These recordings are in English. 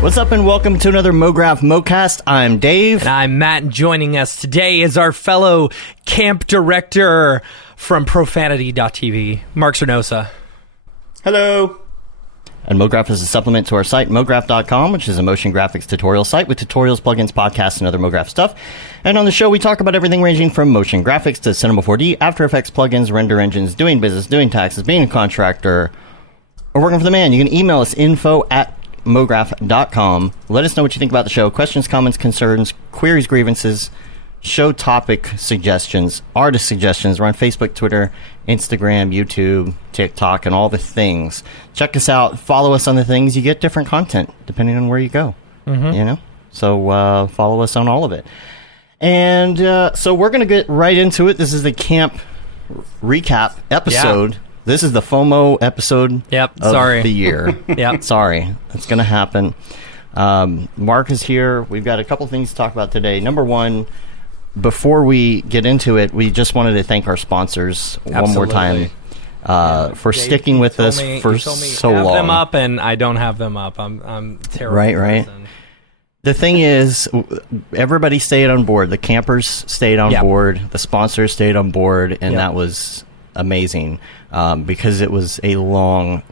What's up and welcome to another Mograph Mocast. I'm Dave. And I'm Matt, and joining us today is our fellow camp director from Profanity.tv, Mark Cernosia. Hello. And Mograph is a supplement to our site, mograph.com, which is a motion graphics tutorial site with tutorials, plugins, podcasts, and other Mograph stuff. And on the show, we talk about everything ranging from motion graphics to Cinema 4D, After Effects plugins, render engines, doing business, doing taxes, being a contractor, or working for the man. You can email us info@mograph.com. Let us know what you think about the show. Questions, comments, concerns, queries, grievances, show topic suggestions, artist suggestions. We're on Facebook, Twitter, Instagram, YouTube, TikTok, and all the things. Check us out. Follow us on the things. You get different content depending on where you go. You know? So follow us on all of it. And so we're going to get right into it. This is the camp recap episode. Yeah. This is the FOMO episode of the year. Sorry. It's going to happen. Mark is here. We've got a couple things to talk about today. Number one, before we get into it, we just wanted to thank our sponsors one more time for Dave, sticking with us for so long. Have them up, and I don't have them up. I'm terrible. Right. The thing is, everybody stayed on board. The campers stayed on board. The sponsors stayed on board, and that was amazing. Because it was a long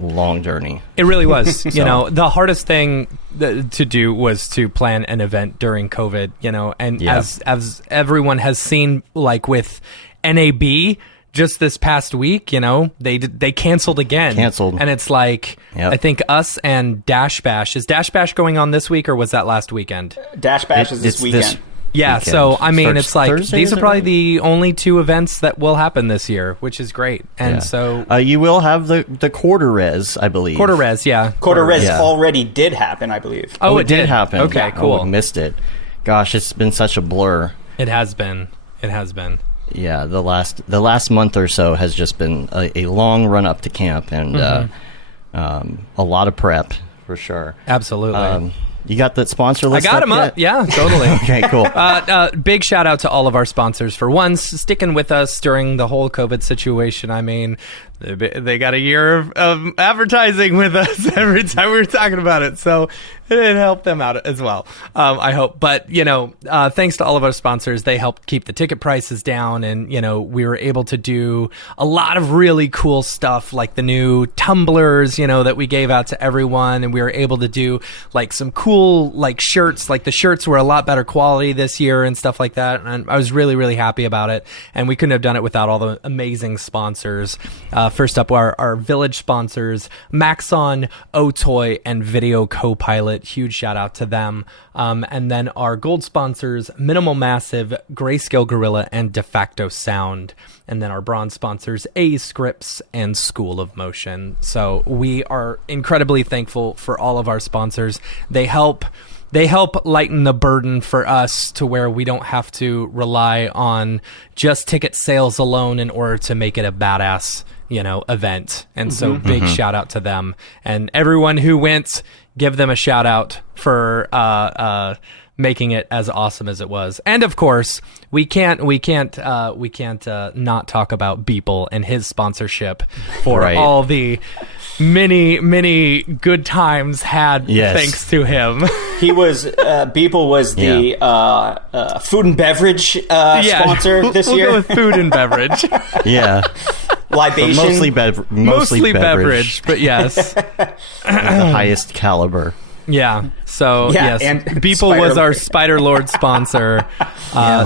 journey. It really was. You know, the hardest thing to do was to plan an event during COVID, you know, and as everyone has seen, like with NAB just this past week, you know, they canceled again. And it's like, I think us and Dash Bash. Is Dash Bash going on this week or was that last weekend? Dash Bash is this weekend. Yeah, weekend. So I mean, it's like Thursday, these are probably the only two events that will happen this year, which is great. And so you will have the quarter res, I believe. Quarter res already did happen, I believe. Oh, it did happen. Okay, cool. I missed it. Gosh, it's been such a blur. It has been. Yeah, the last month or so has just been a long run up to camp and a lot of prep for sure. Absolutely. You got that sponsor list? I got them up. Yeah, totally. Okay, cool. Big shout out to all of our sponsors for once sticking with us during the whole COVID situation. I mean, they got a year of advertising with us every time we were talking about it. So it helped them out as well, I hope. But, you know, thanks to all of our sponsors. They helped keep the ticket prices down. And, you know, we were able to do a lot of really cool stuff like the new tumblers, you know, that we gave out to everyone. And we were able to do like some cool like shirts. Like the shirts were a lot better quality this year and stuff like that. And I was really, really happy about it. And we couldn't have done it without all the amazing sponsors. First up, our village sponsors, Maxon, Otoy, and Video Copilot. Huge shout out to them. And then our gold sponsors, Minimal Massive, Grayscale Gorilla, and De Facto Sound. And then our bronze sponsors, A Scripts and School of Motion. So we are incredibly thankful for all of our sponsors. They help lighten the burden for us to where we don't have to rely on just ticket sales alone in order to make it a badass, you know, event. And so big shout out to them and everyone who went. Give them a shout out for making it as awesome as it was. And of course, we can't not talk about Beeple and his sponsorship for all the many good times had thanks to him. He was Beeple was the food and beverage sponsor this year. We'll go with food and beverage. Libation. Mostly beverage, but yes. The highest caliber. Yeah. So yes, and Beeple was our Spider Lord sponsor.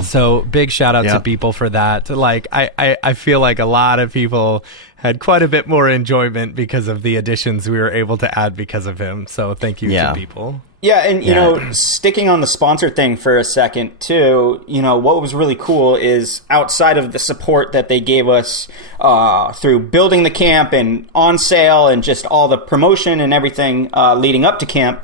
So big shout out to Beeple for that. Like I feel like a lot of people had quite a bit more enjoyment because of the additions we were able to add because of him. So thank you to Beeple. Yeah, and you know, sticking on the sponsor thing for a second too, you know, what was really cool is outside of the support that they gave us through building the camp and on sale and just all the promotion and everything leading up to camp,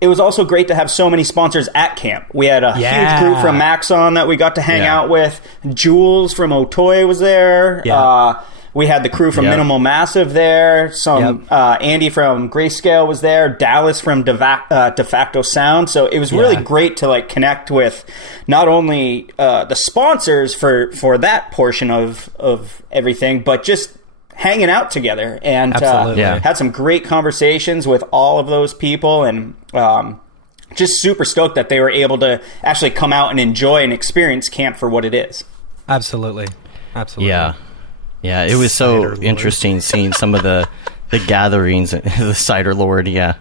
it was also great to have so many sponsors at camp. We had a huge group from Maxon that we got to hang out with. Jules from Otoy was there. We had the crew from Minimal Massive there. Andy from Grayscale was there. Dallas from De Facto Sound. So it was really great to like connect with not only the sponsors for that portion of everything, but just hanging out together, and Absolutely. had some great conversations with all of those people, and just super stoked that they were able to actually come out and enjoy and experience camp for what it is. Absolutely. Yeah. It was so interesting seeing some of the gatherings. The Cider Lord, yeah.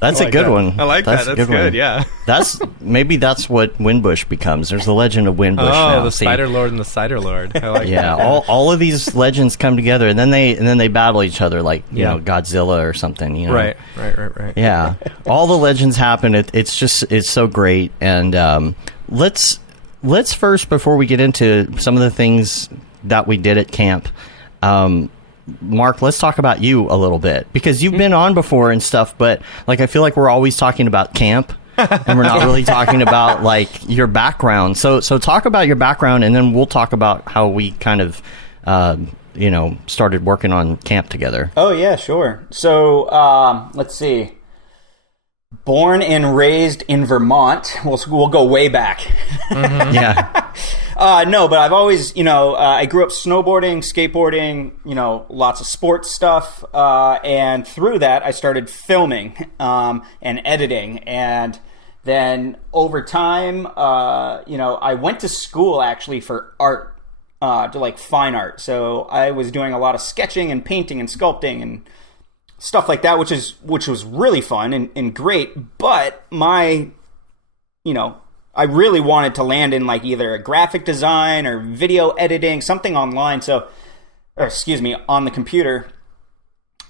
That's a good one. I like that. That's good, yeah. That's what Windbush becomes. There's the legend of Windbush now. The Cider Lord and the Cider Lord. I like that. Yeah, all of these legends come together, and then they battle each other like you know, Godzilla or something. You know, Right. Yeah, all the legends happen. It's so great. And let's first, before we get into some of the things that we did at camp, Mark, let's talk about you a little bit, because you've been on before and stuff, but like I feel like we're always talking about camp and we're not really talking about like your background. So talk about your background, and then we'll talk about how we kind of started working on camp together. Oh yeah, sure. So let's see. Born and raised in Vermont. We'll go way back. Mm-hmm. Yeah. No, but I've always, I grew up snowboarding, skateboarding, lots of sports stuff. And through that, I started filming and editing. And then over time, I went to school actually for art, to like fine art. So I was doing a lot of sketching and painting and sculpting and stuff like that, which was really fun and great. But I really wanted to land in like either a graphic design or video editing, something online. On the computer.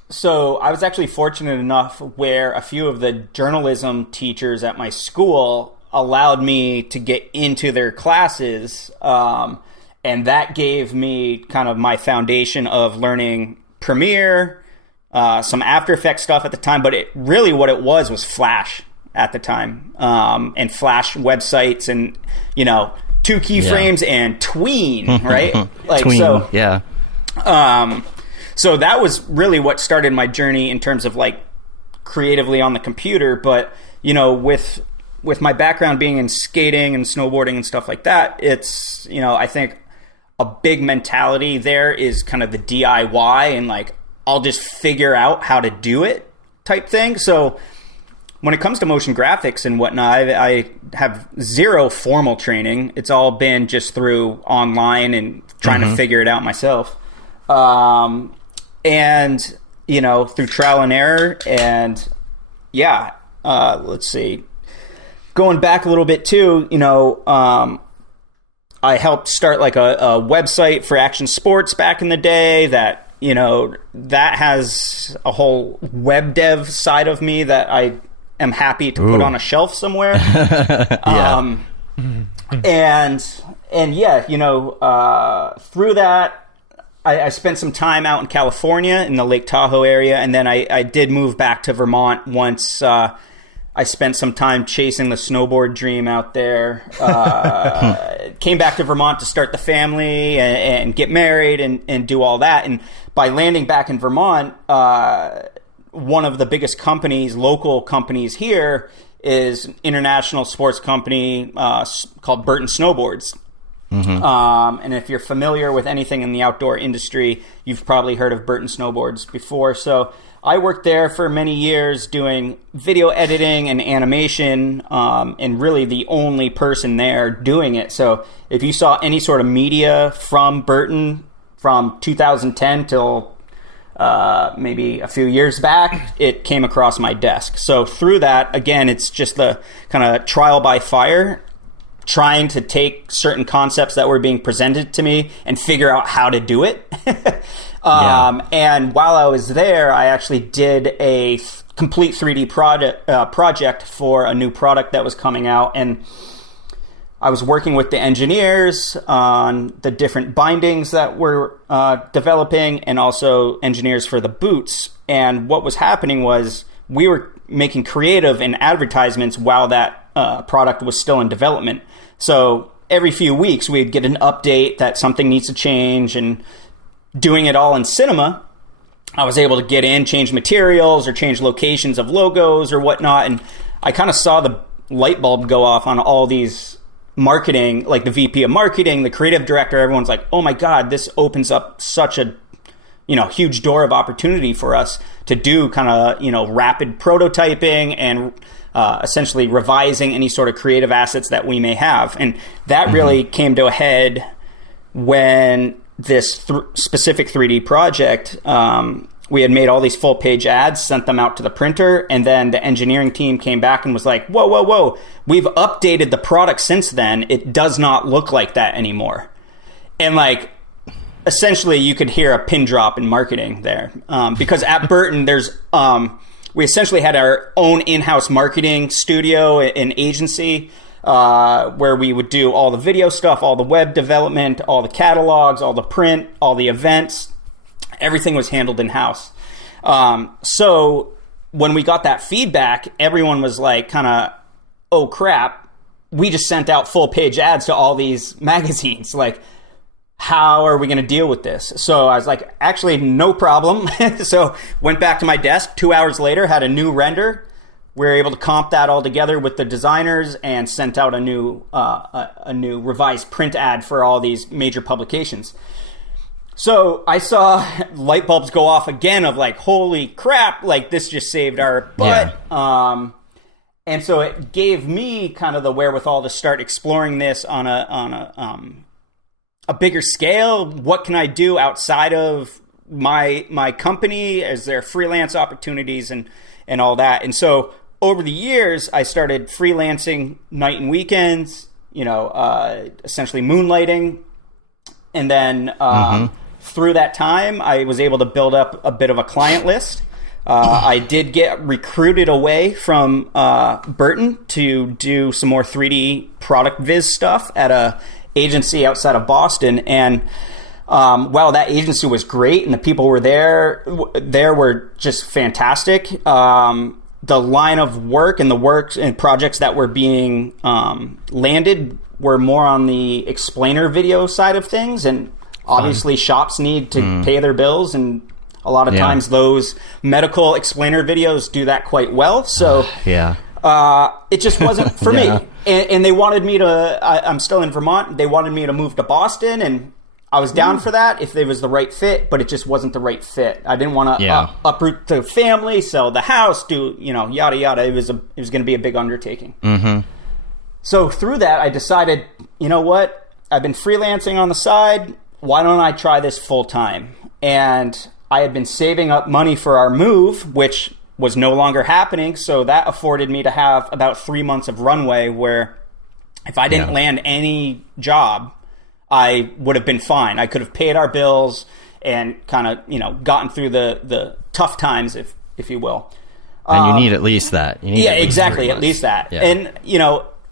So I was actually fortunate enough where a few of the journalism teachers at my school allowed me to get into their classes. And that gave me kind of my foundation of learning Premiere, some After Effects stuff at the time, but what it was Flash at the time, and Flash websites, and 2 keyframes and tween, right? Like tween, so, yeah. So that was really what started my journey in terms of like creatively on the computer. But with my background being in skating and snowboarding and stuff like that, it's I think a big mentality there is kind of the DIY and like I'll just figure out how to do it type thing. So when it comes to motion graphics and whatnot, I have zero formal training. It's all been just through online and trying to figure it out myself. And, through trial and error. And let's see. Going back a little bit too, I helped start like a website for action sports back in the day that, that has a whole web dev side of me that I am happy to put on a shelf somewhere. Through that, I spent some time out in California in the Lake Tahoe area, and then I did move back to Vermont once I spent some time chasing the snowboard dream out there. Came back to Vermont to start the family and get married and do all that. And by landing back in Vermont, one of the biggest companies, local companies here, is an international sports company called Burton Snowboards. And if you're familiar with anything in the outdoor industry, you've probably heard of Burton Snowboards before. So I worked there for many years doing video editing and animation, and really the only person there doing it. So if you saw any sort of media from Burton from 2010 till maybe a few years back, it came across my desk. So through that, again, it's just the kind of trial by fire, trying to take certain concepts that were being presented to me and figure out how to do it. And while I was there, I actually did a complete 3D project for a new product that was coming out. And I was working with the engineers on the different bindings that we're developing, and also engineers for the boots. And what was happening was we were making creative and advertisements while that product was still in development. So every few weeks we'd get an update that something needs to change, and doing it all in cinema, I was able to get in, change materials or change locations of logos or whatnot. And I kind of saw the light bulb go off on all these marketing, like the VP of marketing, the creative director. Everyone's like, oh my God, this opens up such a huge door of opportunity for us to do kind of, rapid prototyping and essentially revising any sort of creative assets that we may have. And that really came to a head when this specific 3D project, we had made all these full page ads, sent them out to the printer, and then the engineering team came back and was like, whoa, we've updated the product since then. It does not look like that anymore. And like, essentially you could hear a pin drop in marketing there. Because at Burton, we essentially had our own in-house marketing studio and agency, where we would do all the video stuff, all the web development, all the catalogs, all the print, all the events. Everything was handled in-house. So when we got that feedback, everyone was like kind of, oh crap, we just sent out full page ads to all these magazines. Like, how are we going to deal with this? So I was like, actually, no problem. So went back to my desk 2 hours later, had a new render. We were able to comp that all together with the designers and sent out a new revised print ad for all these major publications. So I saw light bulbs go off again of like, holy crap, like this just saved our butt. Yeah. And so it gave me kind of the wherewithal to start exploring this on a bigger scale. What can I do outside of my company? Is there freelance opportunities and all that? And so over the years, I started freelancing night and weekends, essentially moonlighting. And then through that time, I was able to build up a bit of a client list. I did get recruited away from Burton to do some more 3D product viz stuff at a agency outside of Boston. And while that agency was great and the people were there were just fantastic, the line of work and the work and projects that were being landed were more on the explainer video side of things. And obviously shops need to pay their bills, and a lot of times those medical explainer videos do that quite well. So it just wasn't for me. And they wanted me to, I'm still in Vermont, they wanted me to move to Boston, and I was down for that if it was the right fit, but it just wasn't the right fit. I didn't want to uproot the family, sell the house, do, yada, yada. It was going to be a big undertaking. So through that, I decided, you know what? I've been freelancing on the side. Why don't I try this full time? And I had been saving up money for our move, which was no longer happening. So that afforded me to have about 3 months of runway where if I didn't land any job, I would have been fine. I could have paid our bills and kind of, gotten through the tough times, if you will. And you need at least that. You need exactly. At least that. Yeah. And,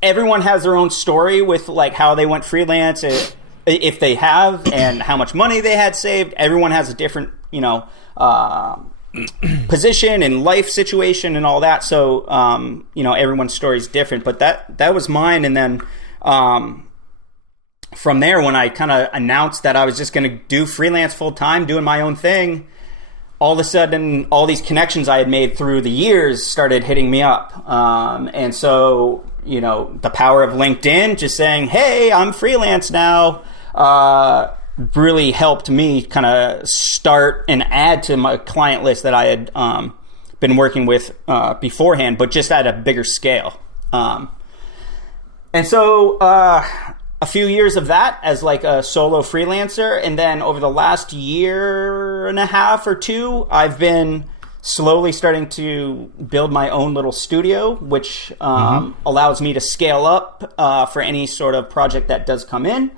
everyone has their own story with like how they went freelance, if they have, and how much money they had saved. Everyone has a different, position and life situation and all that. So, everyone's story is different, but that was mine. And then, from there, when I kind of announced that I was just going to do freelance full time, doing my own thing, all of a sudden, all these connections I had made through the years started hitting me up. And so, the power of LinkedIn, just saying, hey, I'm freelance now, really helped me kind of start and add to my client list that I had been working with beforehand, but just at a bigger scale. And so a few years of that as like a solo freelancer. And then over the last year and a half or two, I've been slowly starting to build my own little studio, which allows me to scale up for any sort of project that does come in.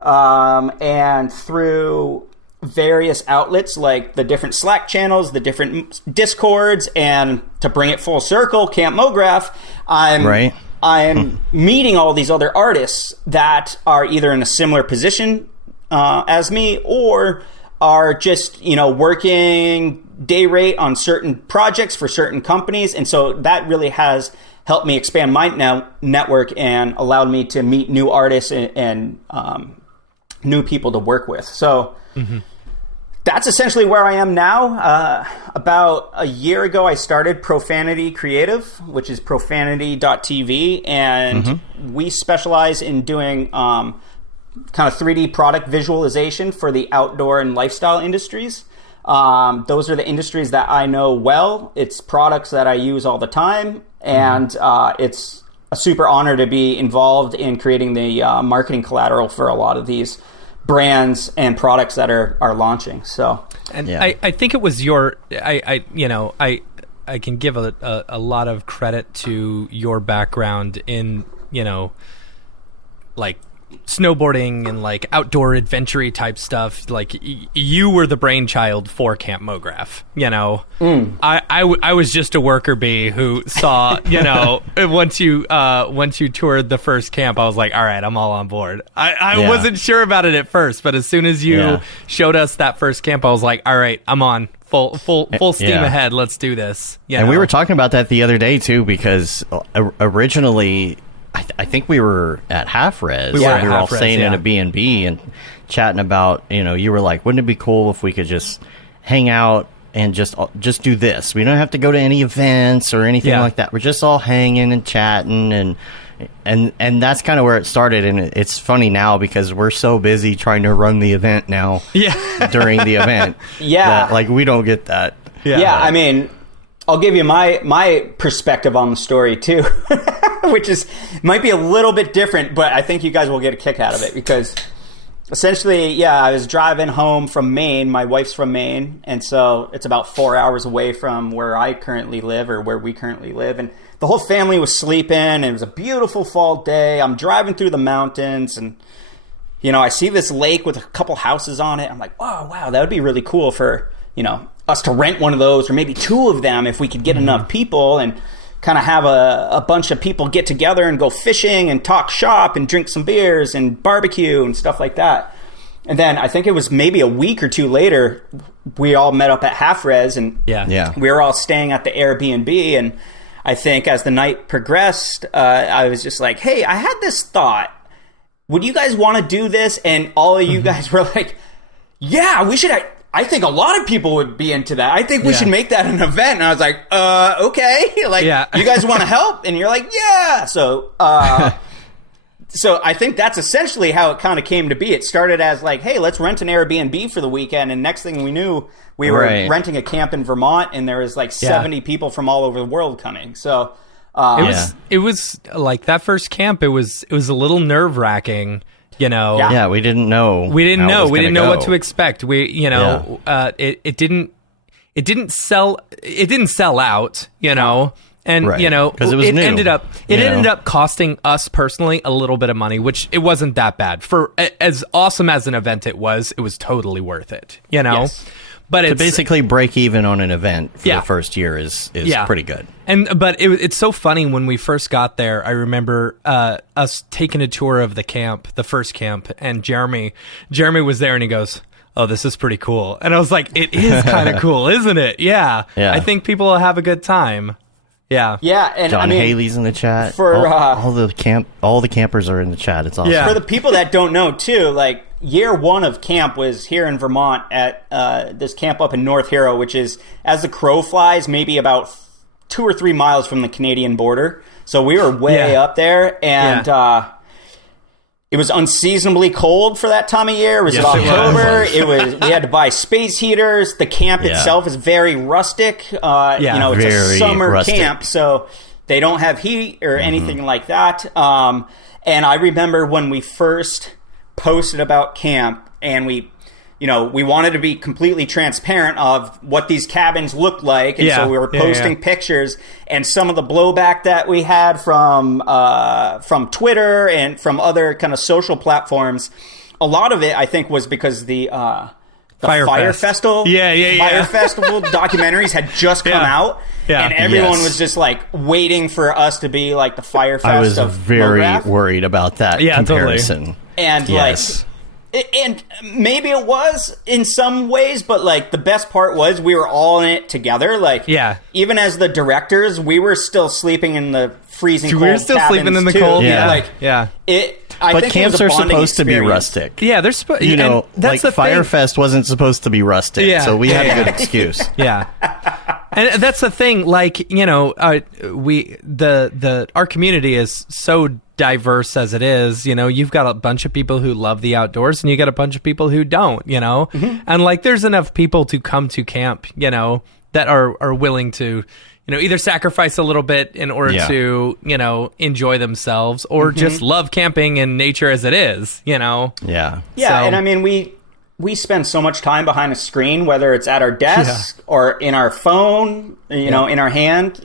And through various outlets like the different Slack channels, the different Discords, and to bring it full circle, Camp Mograph, I'm meeting all these other artists that are either in a similar position as me or are just, working day rate on certain projects for certain companies. And so that really has helped me expand my network and allowed me to meet new artists and new people to work with. So that's essentially where I am now. About a year ago, I started Profanity Creative, which is profanity.tv, and we specialize in doing kind of 3D product visualization for the outdoor and lifestyle industries. Those are the industries that I know well. It's products that I use all the time, and it's a super honor to be involved in creating the marketing collateral for a lot of these brands and products that are launching. So, and I think it was I can give a lot of credit to your background in, like snowboarding and like outdoor adventure type stuff. Like you were the brainchild for Camp Mograph. I was just a worker bee who saw, once you toured the first camp, I was like, all right, I'm all on board. I wasn't sure about it at first, but as soon as you showed us that first camp, I was like, all right, I'm on. Full steam ahead. Let's do this. And we were talking about that the other day too, because originally I think we were at Half Res. We were all staying in a B&B and chatting about, you were like, wouldn't it be cool if we could just hang out and just do this? We don't have to go to any events or anything like that. We're just all hanging and chatting and that's kind of where it started. And it's funny now because we're so busy trying to run the event now during the event. Yeah. That, like, we don't get that. Yeah. I mean, I'll give you my perspective on the story too, which might be a little bit different, but I think you guys will get a kick out of it because essentially, I was driving home from Maine. My wife's from Maine, and so it's about 4 hours away from where I currently live or where we currently live. And the whole family was sleeping, and it was a beautiful fall day. I'm driving through the mountains, and I see this lake with a couple houses on it. I'm like, oh, wow, that would be really cool for, us to rent one of those or maybe two of them if we could get enough people and kind of have a bunch of people get together and go fishing and talk shop and drink some beers and barbecue and stuff like that. And then I think it was maybe a week or two later, we all met up at Half Res and we were all staying at the Airbnb. And I think as the night progressed, I was just like, hey, I had this thought. Would you guys want to do this? And all of you guys were like, yeah, we should. I think a lot of people would be into that. I think we should make that an event. And I was like, okay. You guys want to help? And you're like, yeah. So I think that's essentially how it kind of came to be. It started as like, hey, let's rent an Airbnb for the weekend. And next thing we knew, we were renting a camp in Vermont, and there was like 70 people from all over the world coming. So it was like that first camp. It was a little nerve wracking. We didn't know. We didn't know what to expect. It didn't sell out, and because it was new. ended up costing us personally a little bit of money, which it wasn't that bad. For as awesome as an event it was totally worth it, Yes. But to basically break even on an event for the first year is pretty good. But it's so funny when we first got there. I remember us taking a tour of the camp, the first camp, and Jeremy was there, and he goes, "Oh, this is pretty cool." And I was like, "It is kind of cool, isn't it?" Yeah. I think people will have a good time. Yeah. And John Haley's in the chat. For all the campers are in the chat. It's awesome. For the people that don't know too, like year one of camp was here in Vermont at this camp up in North Hero, which is, as the crow flies, maybe about 2 or 3 miles from the Canadian border. So we were way up there, and it was unseasonably cold for that time of year. It was October. We had to buy space heaters. The camp itself is very rustic. It's a summer camp, so they don't have heat or anything like that. And I remember when we first posted about camp, and we wanted to be completely transparent of what these cabins looked like, and so we were posting pictures. And some of the blowback that we had from Twitter and from other kind of social platforms, a lot of it I think was because the Fire Festival, Fire Festival documentaries had just come out, and everyone was just like waiting for us to be like the Fire Fest. I was of very Mograph. worried about that comparison. Totally. And and maybe it was in some ways, but like the best part was we were all in it together. Like, even as the directors, we were still sleeping in the freezing cold. We were still sleeping in the too. cold. It I but think it was camps a are bonding supposed to be experience. rustic. Yeah, they're You know, that's like the thing. Firefest wasn't supposed to be rustic, Yeah. so we had a good excuse. Yeah. And that's the thing, like, you know, our community is so diverse as it is. You know, you've got a bunch of people who love the outdoors and you got a bunch of people who don't, you know, and like there's enough people to come to camp, you know, that are willing to, you know, either sacrifice a little bit in order to, you know, enjoy themselves or just love camping and nature as it is, you know. Yeah. Yeah, So- and I mean, we spend so much time behind a screen, whether it's at our desk or in our phone, you know, in our hand.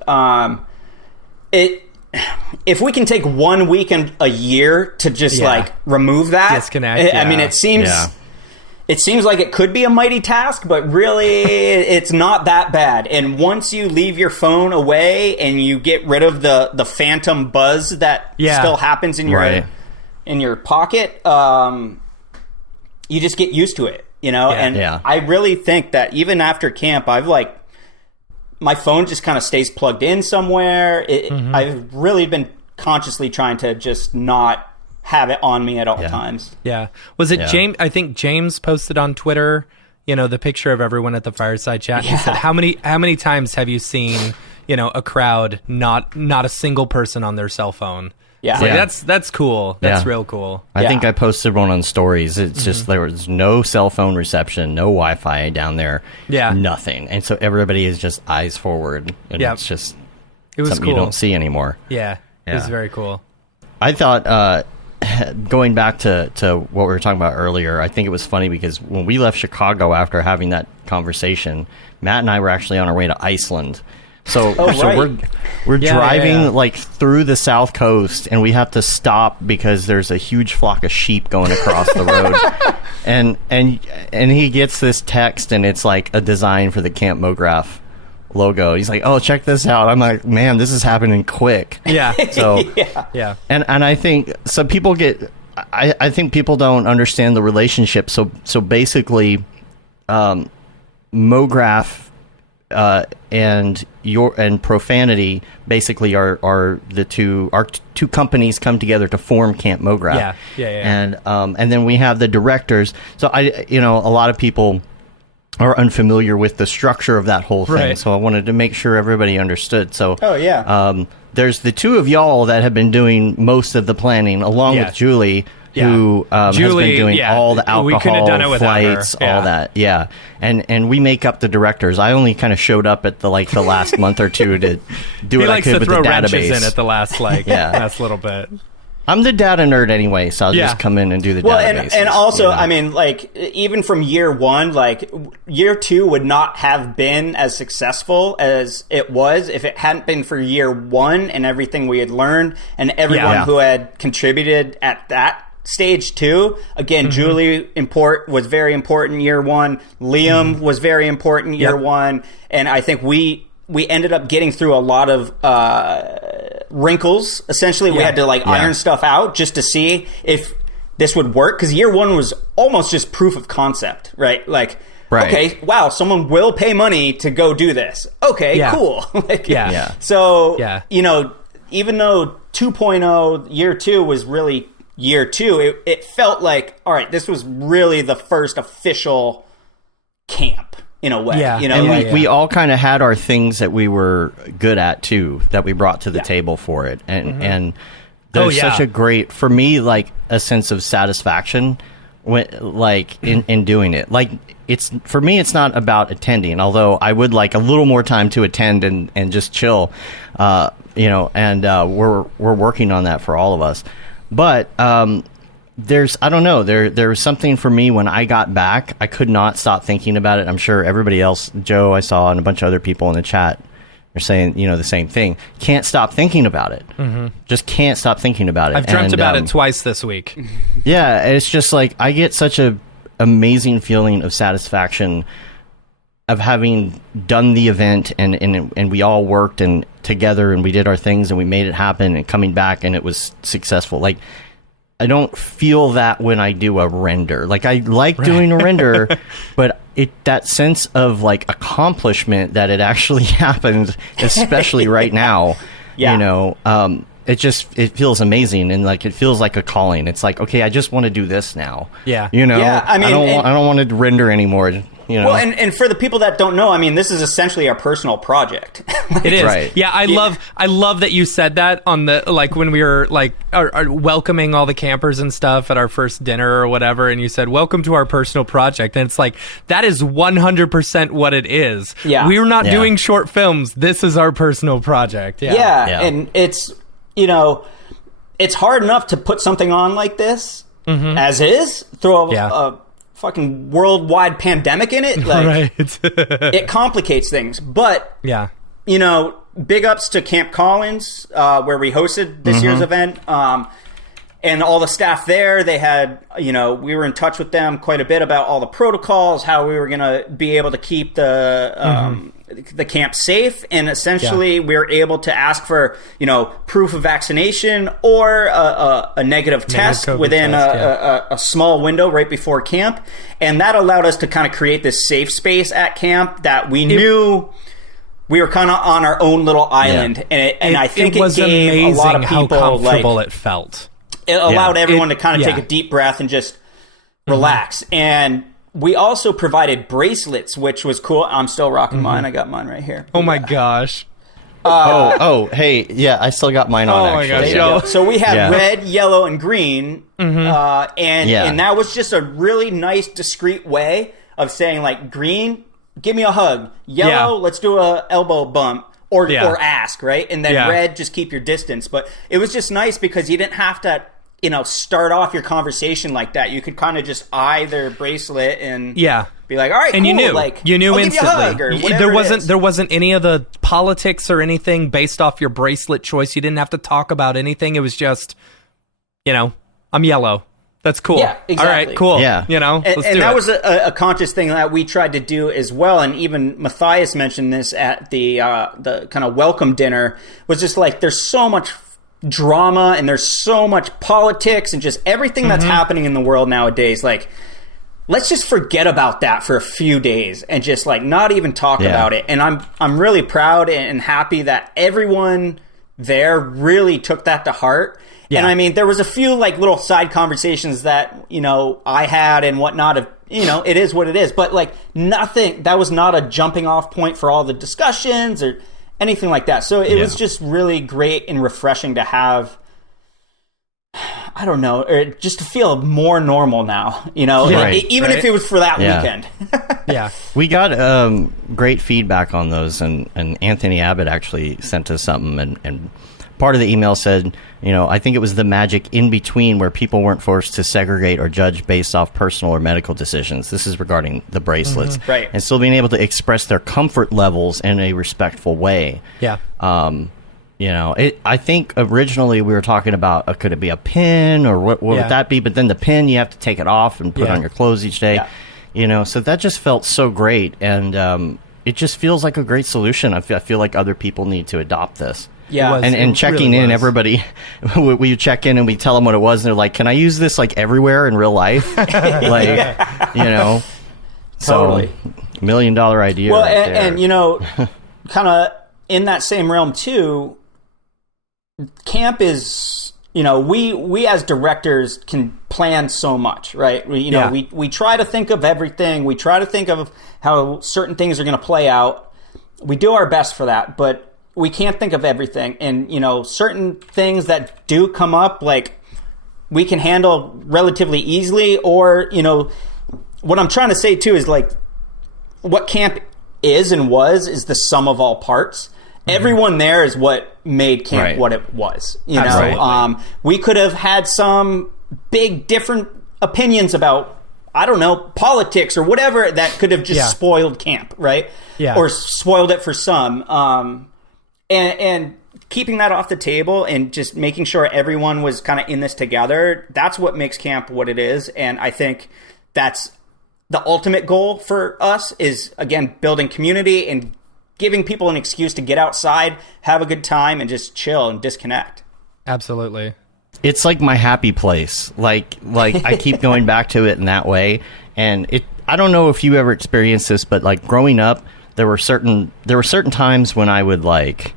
If we can take 1 weekend a year to just like remove that, disconnect. I mean, it seems like it could be a mighty task, but really it's not that bad. And once you leave your phone away and you get rid of the phantom buzz that still happens in your pocket, you just get used to it, you know? I really think that even after camp, I've like, my phone just kind of stays plugged in somewhere. I've really been consciously trying to just not have it on me at all times. Yeah. Was it James? I think James posted on Twitter, you know, the picture of everyone at the Fireside Chat. He said, how many times have you seen, you know, a crowd, not a single person on their cell phone? Yeah. Like, that's cool. That's real cool. I think I posted one on stories. It's just there was no cell phone reception, no Wi-Fi down there. Yeah. Nothing. And so everybody is just eyes forward. And it's just it was something cool. you don't see anymore. Yeah. It was very cool. I thought, going back to what we were talking about earlier, I think it was funny because when we left Chicago after having that conversation, Matt and I were actually on our way to Iceland. So, we're driving like through the South Coast, and we have to stop because there's a huge flock of sheep going across the road. And he gets this text, and it's like a design for the Camp Mograph logo. He's like, "Oh, check this out." I'm like, "Man, this is happening quick." Yeah. So yeah. And I think some people get. I think people don't understand the relationship. So basically, Mograph and Profanity basically are two companies come together to form Camp Mograph. Yeah. And then we have the directors. So a lot of people are unfamiliar with the structure of that whole thing. Right. So I wanted to make sure everybody understood. So there's the two of y'all that have been doing most of the planning, along with Julie. Who has been doing all the alcohol, we couldn't have done it without flights, her. all that. Yeah. And we make up the directors. I only kind of showed up at the last month or two to do what I could with the database. He likes to throw wrenches in at the last little bit. I'm the data nerd anyway, so I'll just come in and do the database. And also, I mean, like, even from year one, like, year two would not have been as successful as it was if it hadn't been for year one and everything we had learned and everyone who had contributed at that stage two. Again, Julie was very important year one. Liam was very important year one. And I think we ended up getting through a lot of wrinkles. Essentially, we had to iron stuff out just to see if this would work. Because year one was almost just proof of concept, right? Like, okay, wow, someone will pay money to go do this. Okay, cool. So, you know, even though 2.0 year two was really year two, it felt like, all right, this was really the first official camp in a way. You know, and we all kind of had our things that we were good at too, that we brought to the table for it. And there's such a great, for me, like a sense of satisfaction when, like, in doing it. Like, it's, for me, it's not about attending, although I would like a little more time to attend and just chill, you know, and we're working on that for all of us. But there's, I don't know, there was something for me when I got back. I could not stop thinking about it. I'm sure everybody else, Joe, I saw, and a bunch of other people in the chat are saying, you know, the same thing. Can't stop thinking about it. Just can't stop thinking about it. I've dreamt about it twice this week. Yeah, it's just like I get such a amazing feeling of satisfaction of having done the event and we all worked and together and we did our things and we made it happen and coming back and it was successful. Like, I don't feel that when I do a render. Like, I like doing a render, but that sense of like accomplishment that it actually happened, especially right now, you know, it feels amazing, and like it feels like a calling. It's like, okay, I just want to do this now. Yeah. You know, Yeah, I mean, I don't want to render anymore. You know? Well, and for the people that don't know, I mean, this is essentially our personal project. It is. Right. Yeah, I love that you said that on the, like, when we were like are welcoming all the campers and stuff at our first dinner or whatever, and you said, welcome to our personal project. And it's like, that is 100% what it is. Yeah. We're not doing short films. This is our personal project. Yeah. And it's, you know, it's hard enough to put something on like this as is, throw a fucking worldwide pandemic in it. Like, Right. it complicates things. But, you know, big ups to Camp Collins, where we hosted this year's event. And all the staff there, they had, you know, we were in touch with them quite a bit about all the protocols, how we were going to be able to keep the camp safe. And essentially, we were able to ask for, you know, proof of vaccination or a negative test COVID within test, a small window right before camp. And that allowed us to kind of create this safe space at camp that we knew we were kind of on our own little island. And I think it was gave amazing a lot of people, how comfortable like, it felt. it allowed everyone to kind of take a deep breath and just relax. And we also provided bracelets, which was cool. I'm still rocking mine. I got mine right here. Oh my gosh. Hey, yeah, I still got mine on. Oh my actually. gosh. So we had red, yellow, and green. And that was just a really nice, discreet way of saying, like, green, give me a hug. Yellow, let's do a elbow bump. Or ask, right? And then red, just keep your distance. But it was just nice because you didn't have to, you know, start off your conversation like that. You could kind of just eye their bracelet and be like, all right, and cool. you knew, like, you knew I'll instantly. give you a hug or there wasn't any of the politics or anything based off your bracelet choice. You didn't have to talk about anything. It was just, you know, I'm yellow. That's cool. Yeah, exactly. All right, cool. Yeah. You know, let's and do that it. was a conscious thing that we tried to do as well. And even Matthias mentioned this at the kind of welcome dinner, was just like, there's so much drama and there's so much politics and just everything that's happening in the world nowadays. Like, let's just forget about that for a few days and just like not even talk about it. And I'm really proud and happy that everyone there really took that to heart. Yeah. And I mean, there was a few like little side conversations that, you know, I had and whatnot of, you know, it is what it is, but like nothing, that was not a jumping off point for all the discussions or anything like that. So it was just really great and refreshing to have, I don't know, or just to feel more normal now, you know, even if it was for that weekend. We got great feedback on those, and Anthony Abbott actually sent us something, and part of the email said, you know, I think it was the magic in between where people weren't forced to segregate or judge based off personal or medical decisions. This is regarding the bracelets. Right. And still being able to express their comfort levels in a respectful way. Yeah. You know, I think originally we were talking about, could it be a pin or what would that be? But then the pin, you have to take it off and put on your clothes each day. Yeah. You know, so that just felt so great. And it just feels like a great solution. I feel like other people need to adopt this. Yeah, and checking in, everybody, we check in and we tell them what it was, and they're like, "Can I use this like everywhere in real life?" Like, you know, totally. $1 million idea. Well, right and you know, kind of in that same realm too. Camp is, you know, we as directors can plan so much, right? We try to think of everything. We try to think of how certain things are going to play out. We do our best for that, but we can't think of everything. And, you know, certain things that do come up, like, we can handle relatively easily. Or, you know, what I'm trying to say, too, is, like, what camp is and was is the sum of all parts. Everyone there is what made camp what it was. You know, we could have had some big different opinions about, I don't know, politics or whatever that could have just spoiled camp, right? Yeah. Or spoiled it for some. And keeping that off the table and just making sure everyone was kind of in this together, that's what makes camp what it is. And I think that's the ultimate goal for us is, again, building community and giving people an excuse to get outside, have a good time, and just chill and disconnect. Absolutely. It's like my happy place. Like I keep going back to it in that way. And I don't know if you ever experienced this, but like growing up, there were certain times when I would like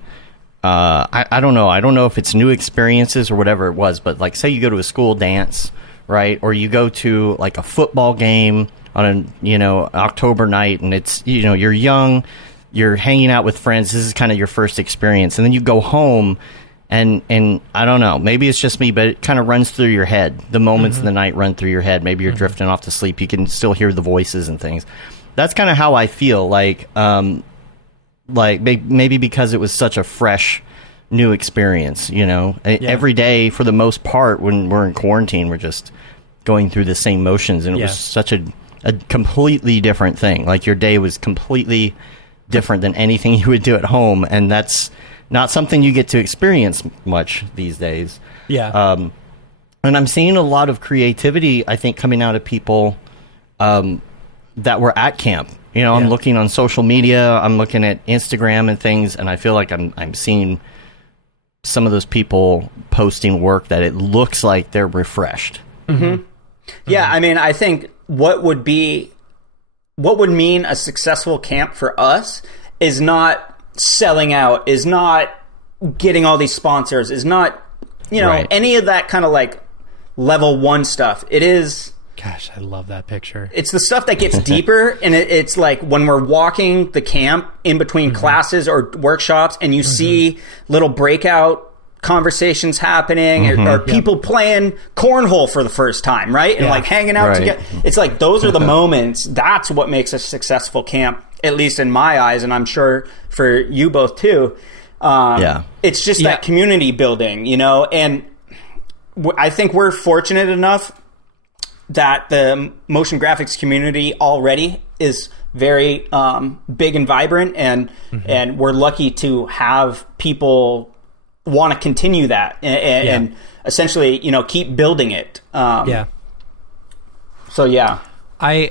I don't know. I don't know if it's new experiences or whatever it was, but like say you go to a school dance, right? Or you go to like a football game on a, October night, and it's, you're young, you're hanging out with friends. This is kind of your first experience. And then you go home and I don't know, maybe it's just me, but it kind of runs through your head. The moments in the night run through your head. Maybe you're drifting off to sleep. You can still hear the voices and things. That's kind of how I feel like maybe because it was such a fresh new experience, every day for the most part when we're in quarantine, we're just going through the same motions, and it was such a completely different thing. Like your day was completely different than anything you would do at home, and that's not something you get to experience much these days. And I'm seeing a lot of creativity, I think, coming out of people that were at camp. I'm looking on social media, I'm looking at Instagram and things, and I feel like I'm seeing some of those people posting work that it looks like they're refreshed. Yeah, I mean, I think what would mean a successful camp for us is not selling out, is not getting all these sponsors, is not, any of that kind of like level 1 stuff. It is... Gosh, I love that picture. It's the stuff that gets deeper, and it's like when we're walking the camp in between classes or workshops, and you see little breakout conversations happening, or people playing cornhole for the first time, right? And like hanging out together. It's like those are the moments. That's what makes a successful camp, at least in my eyes, and I'm sure for you both too. It's just that community building, and I think we're fortunate enough that the motion graphics community already is very big and vibrant, and we're lucky to have people want to continue that and essentially, keep building it. So yeah, I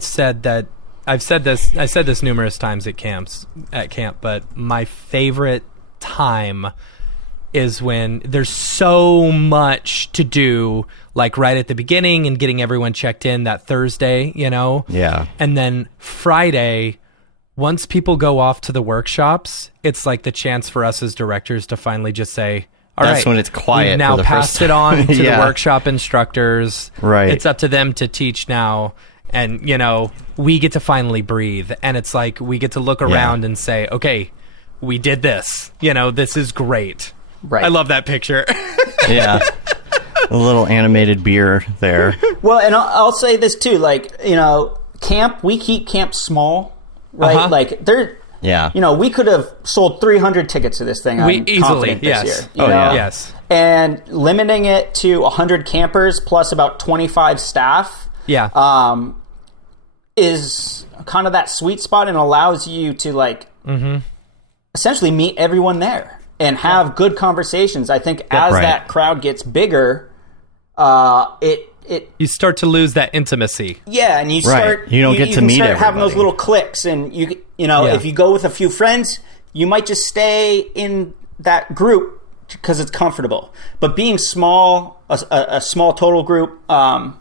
said that I said this numerous times at camp, but my favorite time is when there's so much to do, like right at the beginning and getting everyone checked in that Thursday, and then Friday, once people go off to the workshops, it's like the chance for us as directors to finally just say, all right, that's when it's quiet. We've now for the passed first it on to Yeah. the workshop instructors. Right. It's up to them to teach now. And, we get to finally breathe. And it's like we get to look around and say, okay, we did this. This is great. Right. I love that picture. Yeah. A little animated beer there. Well, and I'll say this too, like, camp, we keep camp small, right? Like we could have sold 300 tickets to this thing. I'm confident this year. Yes. And limiting it to 100 campers plus about 25 staff. Is kind of that sweet spot and allows you to like essentially meet everyone there and have good conversations. I think as that crowd gets bigger, you start to lose that intimacy. Yeah, and you start you don't get to meet start everybody. having those little cliques, and if you go with a few friends, you might just stay in that group because it's comfortable. But being small, a small total group, I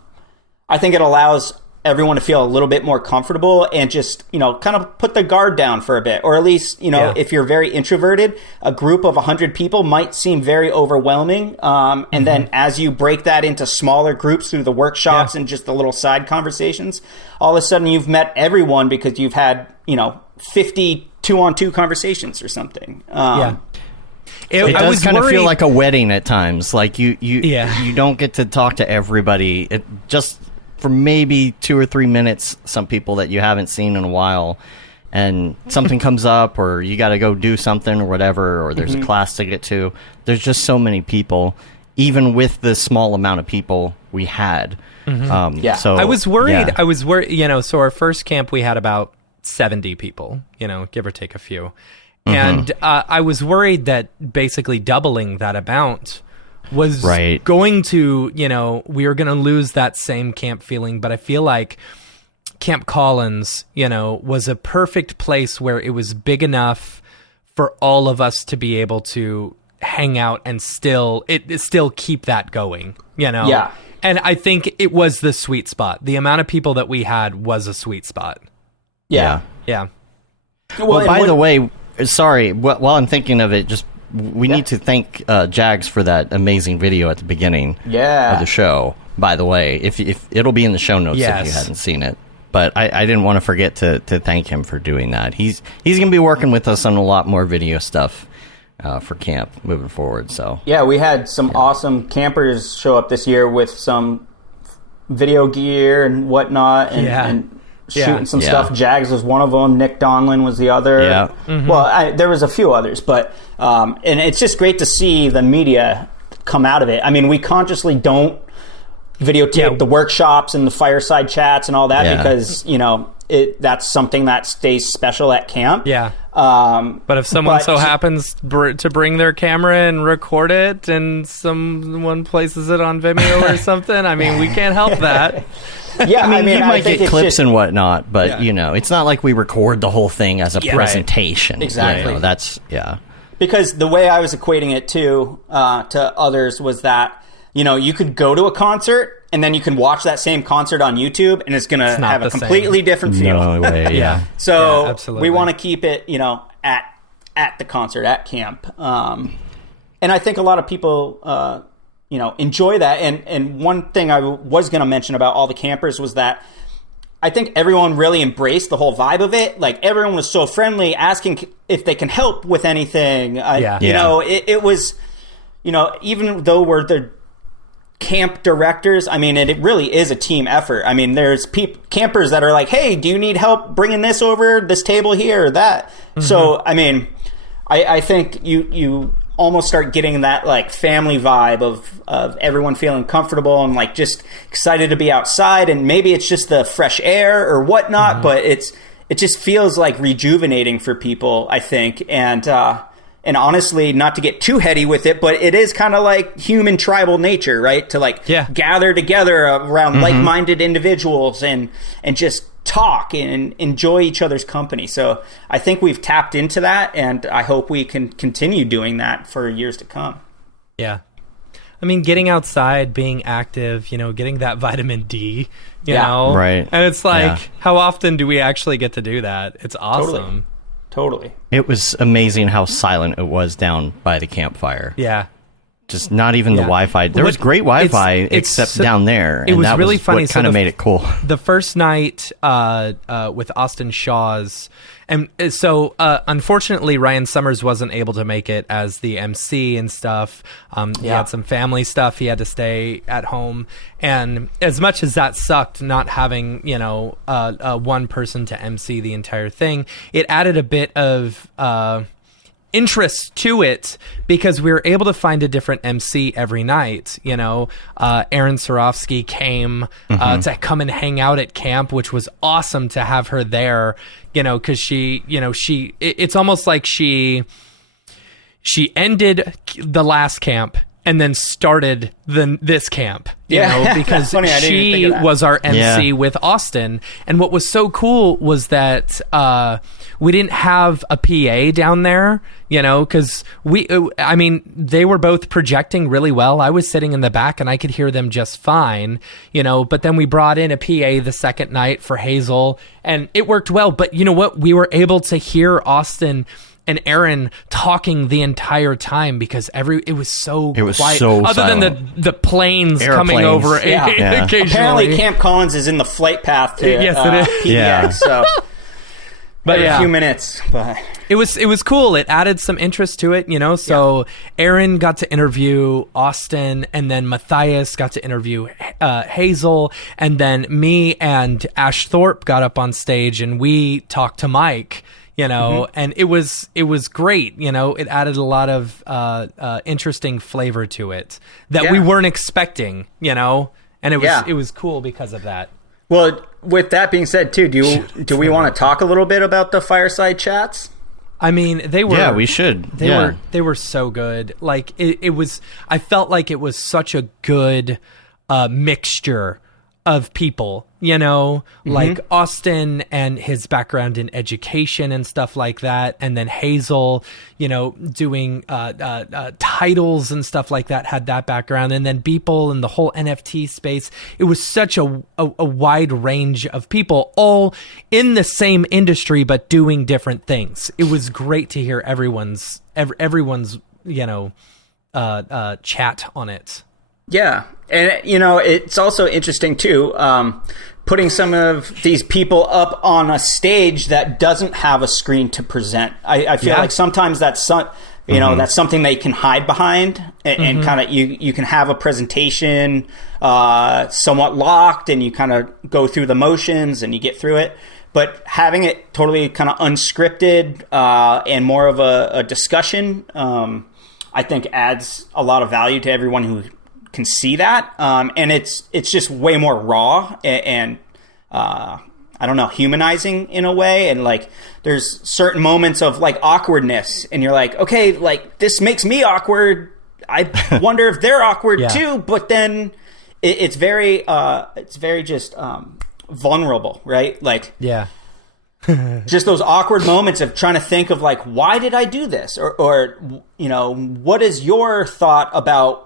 think it allows everyone to feel a little bit more comfortable and just, kind of put the guard down for a bit. Or at least, if you're very introverted, a group of 100 people might seem very overwhelming. And then as you break that into smaller groups through the workshops and just the little side conversations, all of a sudden you've met everyone because you've had, 50 2-on-2 conversations or something. It does kind of feel like a wedding at times. Like you don't get to talk to everybody. It just for maybe 2 or 3 minutes, some people that you haven't seen in a while, and something comes up, or you got to go do something or whatever, or there's a class to get to. There's just so many people, even with the small amount of people we had. So I was worried. So our first camp, we had about 70 people, give or take a few. And I was worried that basically doubling that amount was going to, we were going to lose that same camp feeling. But I feel like Camp Collins, was a perfect place where it was big enough for all of us to be able to hang out and still keep that going, Yeah. And I think it was the sweet spot. The amount of people that we had was a sweet spot. Yeah. Yeah. Well, by the way, sorry, while I'm thinking of it, just we need to thank Jags for that amazing video at the beginning of the show. By the way, if it'll be in the show notes if you hadn't seen it. But I didn't want to forget to thank him for doing that. He's going to be working with us on a lot more video stuff for camp moving forward. So yeah, we had some awesome campers show up this year with some video gear and whatnot, and shooting some stuff. Jags was one of them. Nick Donlin was the other. Yeah. Mm-hmm. Well, there was a few others, but and it's just great to see the media come out of it. I mean, we consciously don't videotape the workshops and the fireside chats and all that because that's something that stays special at camp. Yeah. But if someone happens to bring their camera and record it, and someone places it on Vimeo or something, I mean, we can't help that. Yeah, I mean, you might get clips and whatnot, but it's not like we record the whole thing as a presentation. Right. Exactly. That's Because the way I was equating it to others was that you could go to a concert and then you can watch that same concert on YouTube and it's going to have a completely different feel. No way, So we want to keep it, at the concert, at camp. And I think a lot of people, enjoy that. And one thing I was going to mention about all the campers was that I think everyone really embraced the whole vibe of it. Like, everyone was so friendly, asking if they can help with anything. It was, even though we're the camp directors, I mean, it really is a team effort. I mean, there's campers that are like, hey, do you need help bringing this over, this table here, or that? Mm-hmm. So, I mean, I think you almost start getting that, like, family vibe of everyone feeling comfortable and, like, just excited to be outside. And maybe it's just the fresh air or whatnot, but it just feels, like, rejuvenating for people, I think. And honestly, not to get too heady with it, but it is kind of like human tribal nature, right? To gather together around like-minded individuals and just talk and enjoy each other's company. So I think we've tapped into that, and I hope we can continue doing that for years to come. Yeah. I mean, getting outside, being active, getting that vitamin D, you know? Right. And it's like, how often do we actually get to do that? It's awesome. Totally. It was amazing how silent it was down by the campfire. Yeah. Just not even the Wi-Fi. There was great Wi-Fi except down there. It was really funny. What kind of made it cool. The first night with Austin Shaw's, and so unfortunately Ryan Summers wasn't able to make it as the MC and stuff. He had some family stuff. He had to stay at home. And as much as that sucked, not having one person to MC the entire thing, it added a bit of interest to it because we were able to find a different MC every night. Aaron Sorofsky came to come and hang out at camp, which was awesome to have her there, because it's almost like she ended the last camp and then started this camp, because she was our MC with Austin. And what was so cool was that we didn't have a PA down there, because they were both projecting really well. I was sitting in the back and I could hear them just fine, but then we brought in a PA the second night for Hazel and it worked well. But you know what? We were able to hear Austin and Aaron talking the entire time because it was so quiet. So other silent. than the planes coming over occasionally. Apparently, Camp Collins is in the flight path to yes, it is. PDX, so but a few minutes. But it was cool. It added some interest to it, So Aaron got to interview Austin, and then Matthias got to interview Hazel, and then me and Ash Thorpe got up on stage and we talked to Mike. And it was great. It added a lot of interesting flavor to it that we weren't expecting. And it was cool because of that. Well, with that being said, too, do we want to talk a little bit about the Fireside Chats? I mean, they were. Yeah, we should. They were so good. Like it was. I felt like it was such a good mixture of people. you know, like Austin and his background in education and stuff like that. And then Hazel, you know, doing titles and stuff like that, had that background. And then Beeple and the whole NFT space. It was such a wide range of people, all in the same industry, but doing different things. It was great to hear everyone's, you know, chat on it. Yeah. And, you know, it's also interesting, too, putting some of these people up on a stage that doesn't have a screen to present. I feel like sometimes that's, you know, that's something they can hide behind and kind of you can have a presentation somewhat locked and you kind of go through the motions and you get through it. But having it totally kind of unscripted and more of a discussion, I think adds a lot of value to everyone who can see that, and it's just way more raw and I don't know, humanizing in a way. And like there's certain moments of like awkwardness and you're like, okay, like this makes me awkward, I wonder if they're awkward too. But then it's very just vulnerable, right? Like just those awkward moments of trying to think of like, why did I do this, or you know, what is your thought about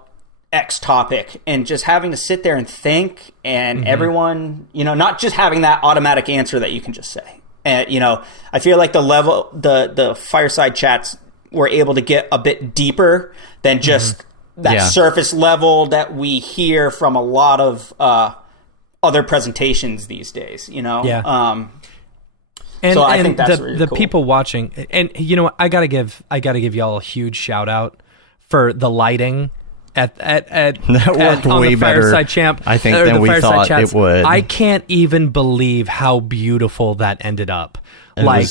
X topic, and just having to sit there and think, and everyone, you know, not just having that automatic answer that you can just say. And, you know, I feel like the Fireside Chats were able to get a bit deeper than just that surface level that we hear from a lot of other presentations these days, you know? Yeah. So I think that's really the cool. people watching, and you know, I gotta give y'all a huge shout out for the lighting at that worked on way the better, Fireside Champ, I think, than we thought it would. I can't even believe how beautiful that ended up. Like,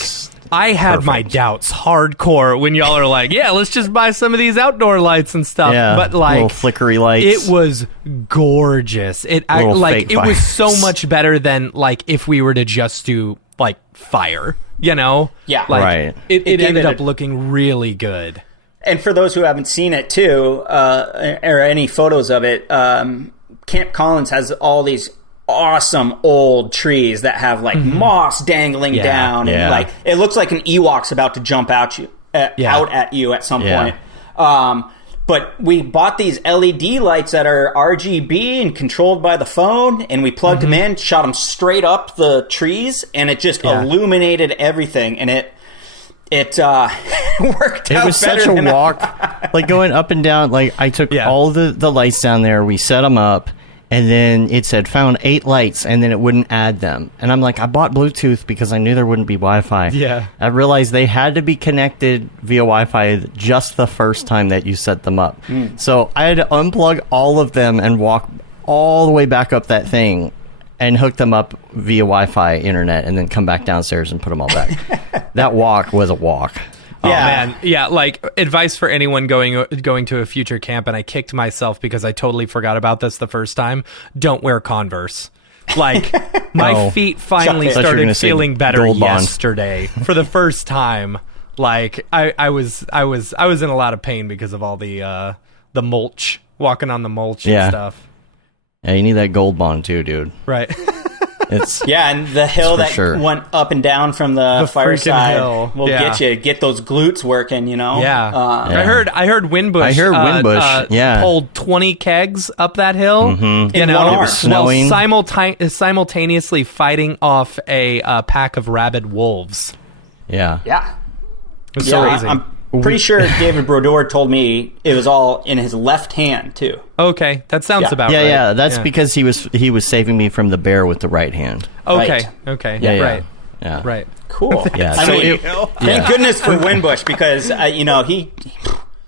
I had my doubts hardcore when y'all are like, yeah, let's just buy some of these outdoor lights and stuff. Yeah, but like, little flickery lights. It was gorgeous. It was so much better than like if we were to just do like fire, you know? Yeah. Like, right. It ended up looking really good. And for those who haven't seen it too, or any photos of it, Camp Collins has all these awesome old trees that have like moss dangling down, and like it looks like an Ewok's about to jump out at you at some point. But we bought these LED lights that are RGB and controlled by the phone, and we plugged them in, shot them straight up the trees, and it just illuminated everything, and it worked out. It was such a walk, like going up and down. Like I took all the lights down there, we set them up, and then it said found 8 lights, and then it wouldn't add them. And I'm like, I bought Bluetooth because I knew there wouldn't be Wi-Fi. Yeah. I realized they had to be connected via Wi-Fi just the first time that you set them up. So I had to unplug all of them and walk all the way back up that thing and hook them up via Wi-Fi internet, and then come back downstairs and put them all back. That walk was a walk. Oh, man. Yeah, like, advice for anyone going to a future camp, and I kicked myself because I totally forgot about this the first time. Don't wear Converse. Like, my feet finally started feeling better yesterday for the first time. Like, I was in a lot of pain because of all the mulch, walking on the mulch and stuff. Yeah, you need that Gold Bond too, dude. Right. It's and the hill that went up and down from the Fireside will get those glutes working, you know. I heard Winbush. Pulled 20 kegs up that hill. In 1 hour. It was snowing. While simultaneously fighting off a pack of rabid wolves. Yeah. It was crazy. I'm pretty sure David Brodeur told me it was all in his left hand too. Okay, that sounds about right. Yeah, that's because he was saving me from the bear with the right hand. Okay, Right. okay, Yeah. right. Cool. Yeah. Thank goodness for Winbush, because he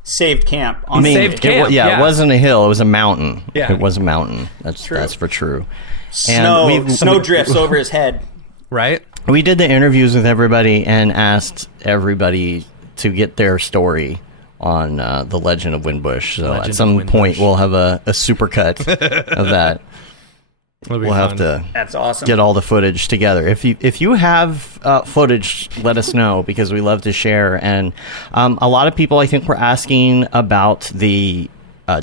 saved camp. Saved camp. It wasn't a hill; it was a mountain. Yeah. It was a mountain. That's for true. Snow drifts over his head. Right. We did the interviews with everybody and asked everybody to get their story on the Legend of Winbush. So at some point we'll have a supercut of that. We'll have to That's awesome. get all the footage together. If you have footage, let us know, because we love to share. And a lot of people, I think, were asking about the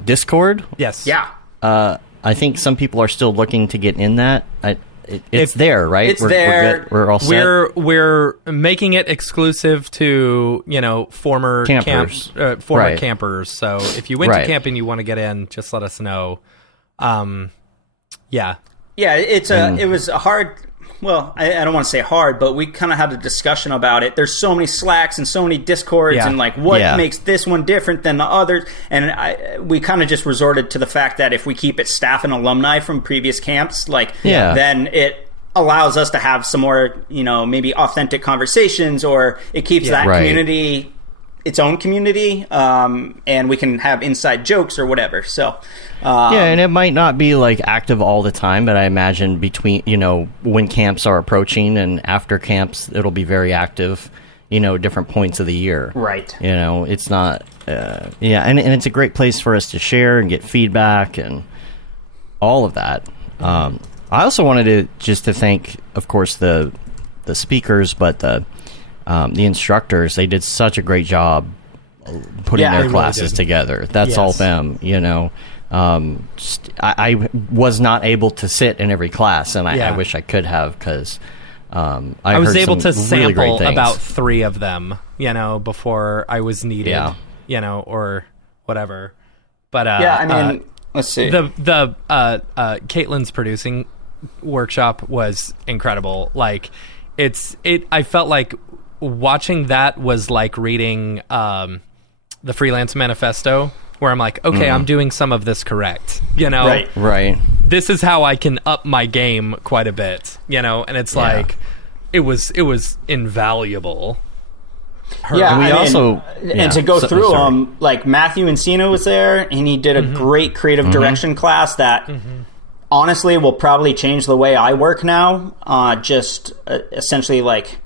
Discord. Yes. Yeah. I think some people are still looking to get in that. it's there, right? It's there. We're good. We're all set. We're making it exclusive to former campers. Former campers. So if you went to camp and you want to get in, just let us know. Yeah. It was a hard. Well, I don't want to say hard, but we kind of had a discussion about it. There's so many Slacks and so many Discords, and like what makes this one different than the others. And we kind of just resorted to the fact that if we keep it staff and alumni from previous camps, then it allows us to have some more, maybe authentic conversations, or it keeps that community its own community, and we can have inside jokes or whatever. So and it might not be like active all the time, but I imagine between when camps are approaching and after camps, it'll be very active, different points of the year. Right. It's not and it's a great place for us to share and get feedback and all of that. I also wanted to thank, of course, the speakers, but the instructors. They did such a great job putting their classes together. That's all them, I was not able to sit in every class, and I wish I could have, because I was able to really sample about 3 of them, before I was needed, or whatever. But let's see. The Caitlin's producing workshop was incredible. Like I felt like watching that was like reading the Freelance Manifesto, where I'm like, okay, I'm doing some of this correct, Right. This is how I can up my game quite a bit, and it's like it was invaluable. And to go through them, like Matthew Encina was there, and he did a great creative direction class that honestly will probably change the way I work now. Essentially, like,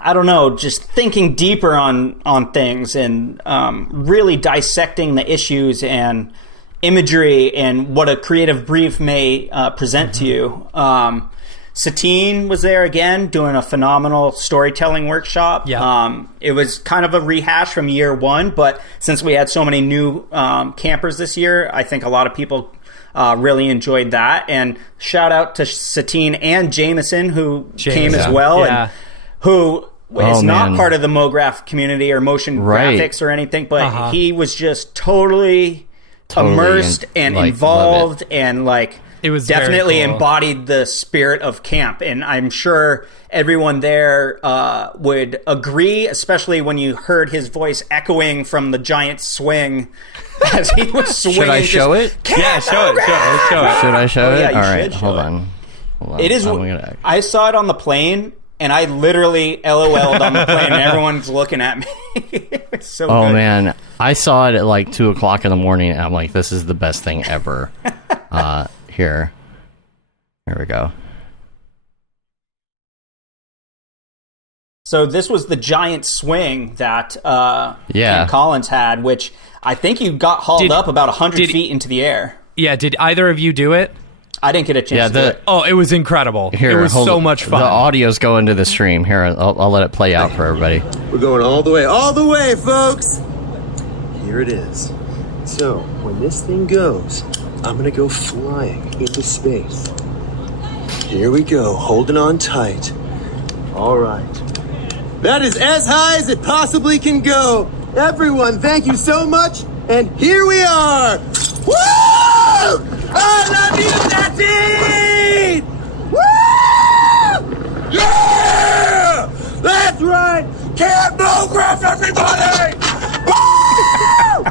I don't know, just thinking deeper on things, and really dissecting the issues and imagery and what a creative brief may present to you. Satine was there again doing a phenomenal storytelling workshop. It was kind of a rehash from year 1, but since we had so many new campers this year, I think a lot of people really enjoyed that. And shout out to Satine and Jameson, who came as well, and who is not part of the Mograph community or motion graphics or anything, but he was just totally immersed and like, involved, and like it was definitely cool. Embodied the spirit of camp. And I'm sure everyone there would agree, especially when you heard his voice echoing from the giant swing as he was swinging. Should I show it? Yeah, show it. Should I show it? Yeah, all right, hold on. It is. I saw it on the plane, and I literally LOL'd on the plane, and everyone's looking at me. It's so good. Man, I saw it at like 2:00 in the morning, and I'm like, this is the best thing ever. Here we go. So this was the giant swing that Ken Collins had, which I think you got hauled up about 100 feet into the air. Yeah, did either of you do it? I didn't get a chance to do it. Oh, it was incredible. It was so much fun. The audio's going to the stream. Here, I'll let it play out for everybody. We're going all the way, folks! Here it is. So, when this thing goes, I'm gonna go flying into space. Here we go, holding on tight. All right. That is as high as it possibly can go. Everyone, thank you so much, and here we are! Woo! I love you, Satine! Woo! Yeah! That's right! Camp Mograph, everybody! Woo!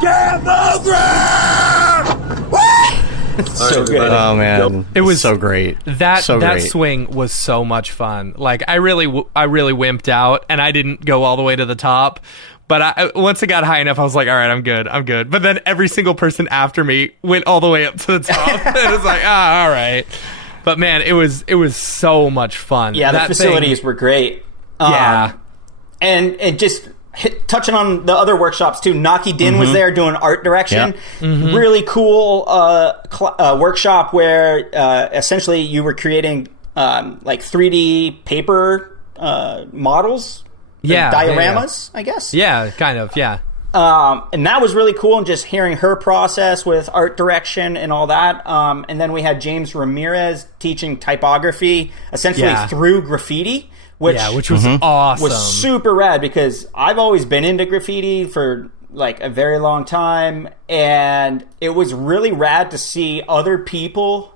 Camp Mograph! Woo! So good. Oh man, it was so great. That swing was so much fun. Like I really wimped out, and I didn't go all the way to the top. But once it got high enough, I was like, all right, I'm good. But then every single person after me went all the way up to the top. And it was like, all right. But man, it was so much fun. Yeah, the facilities were great. And just touching on the other workshops too, Naki Din was there doing art direction. Yep. Really cool workshop where essentially you were creating like 3D paper models. Dioramas, I guess. Yeah, kind of, yeah. And that was really cool, and just hearing her process with art direction and all that. And then we had James Ramirez teaching typography, essentially through graffiti, which was awesome. Was super rad, because I've always been into graffiti for like a very long time, and it was really rad to see other people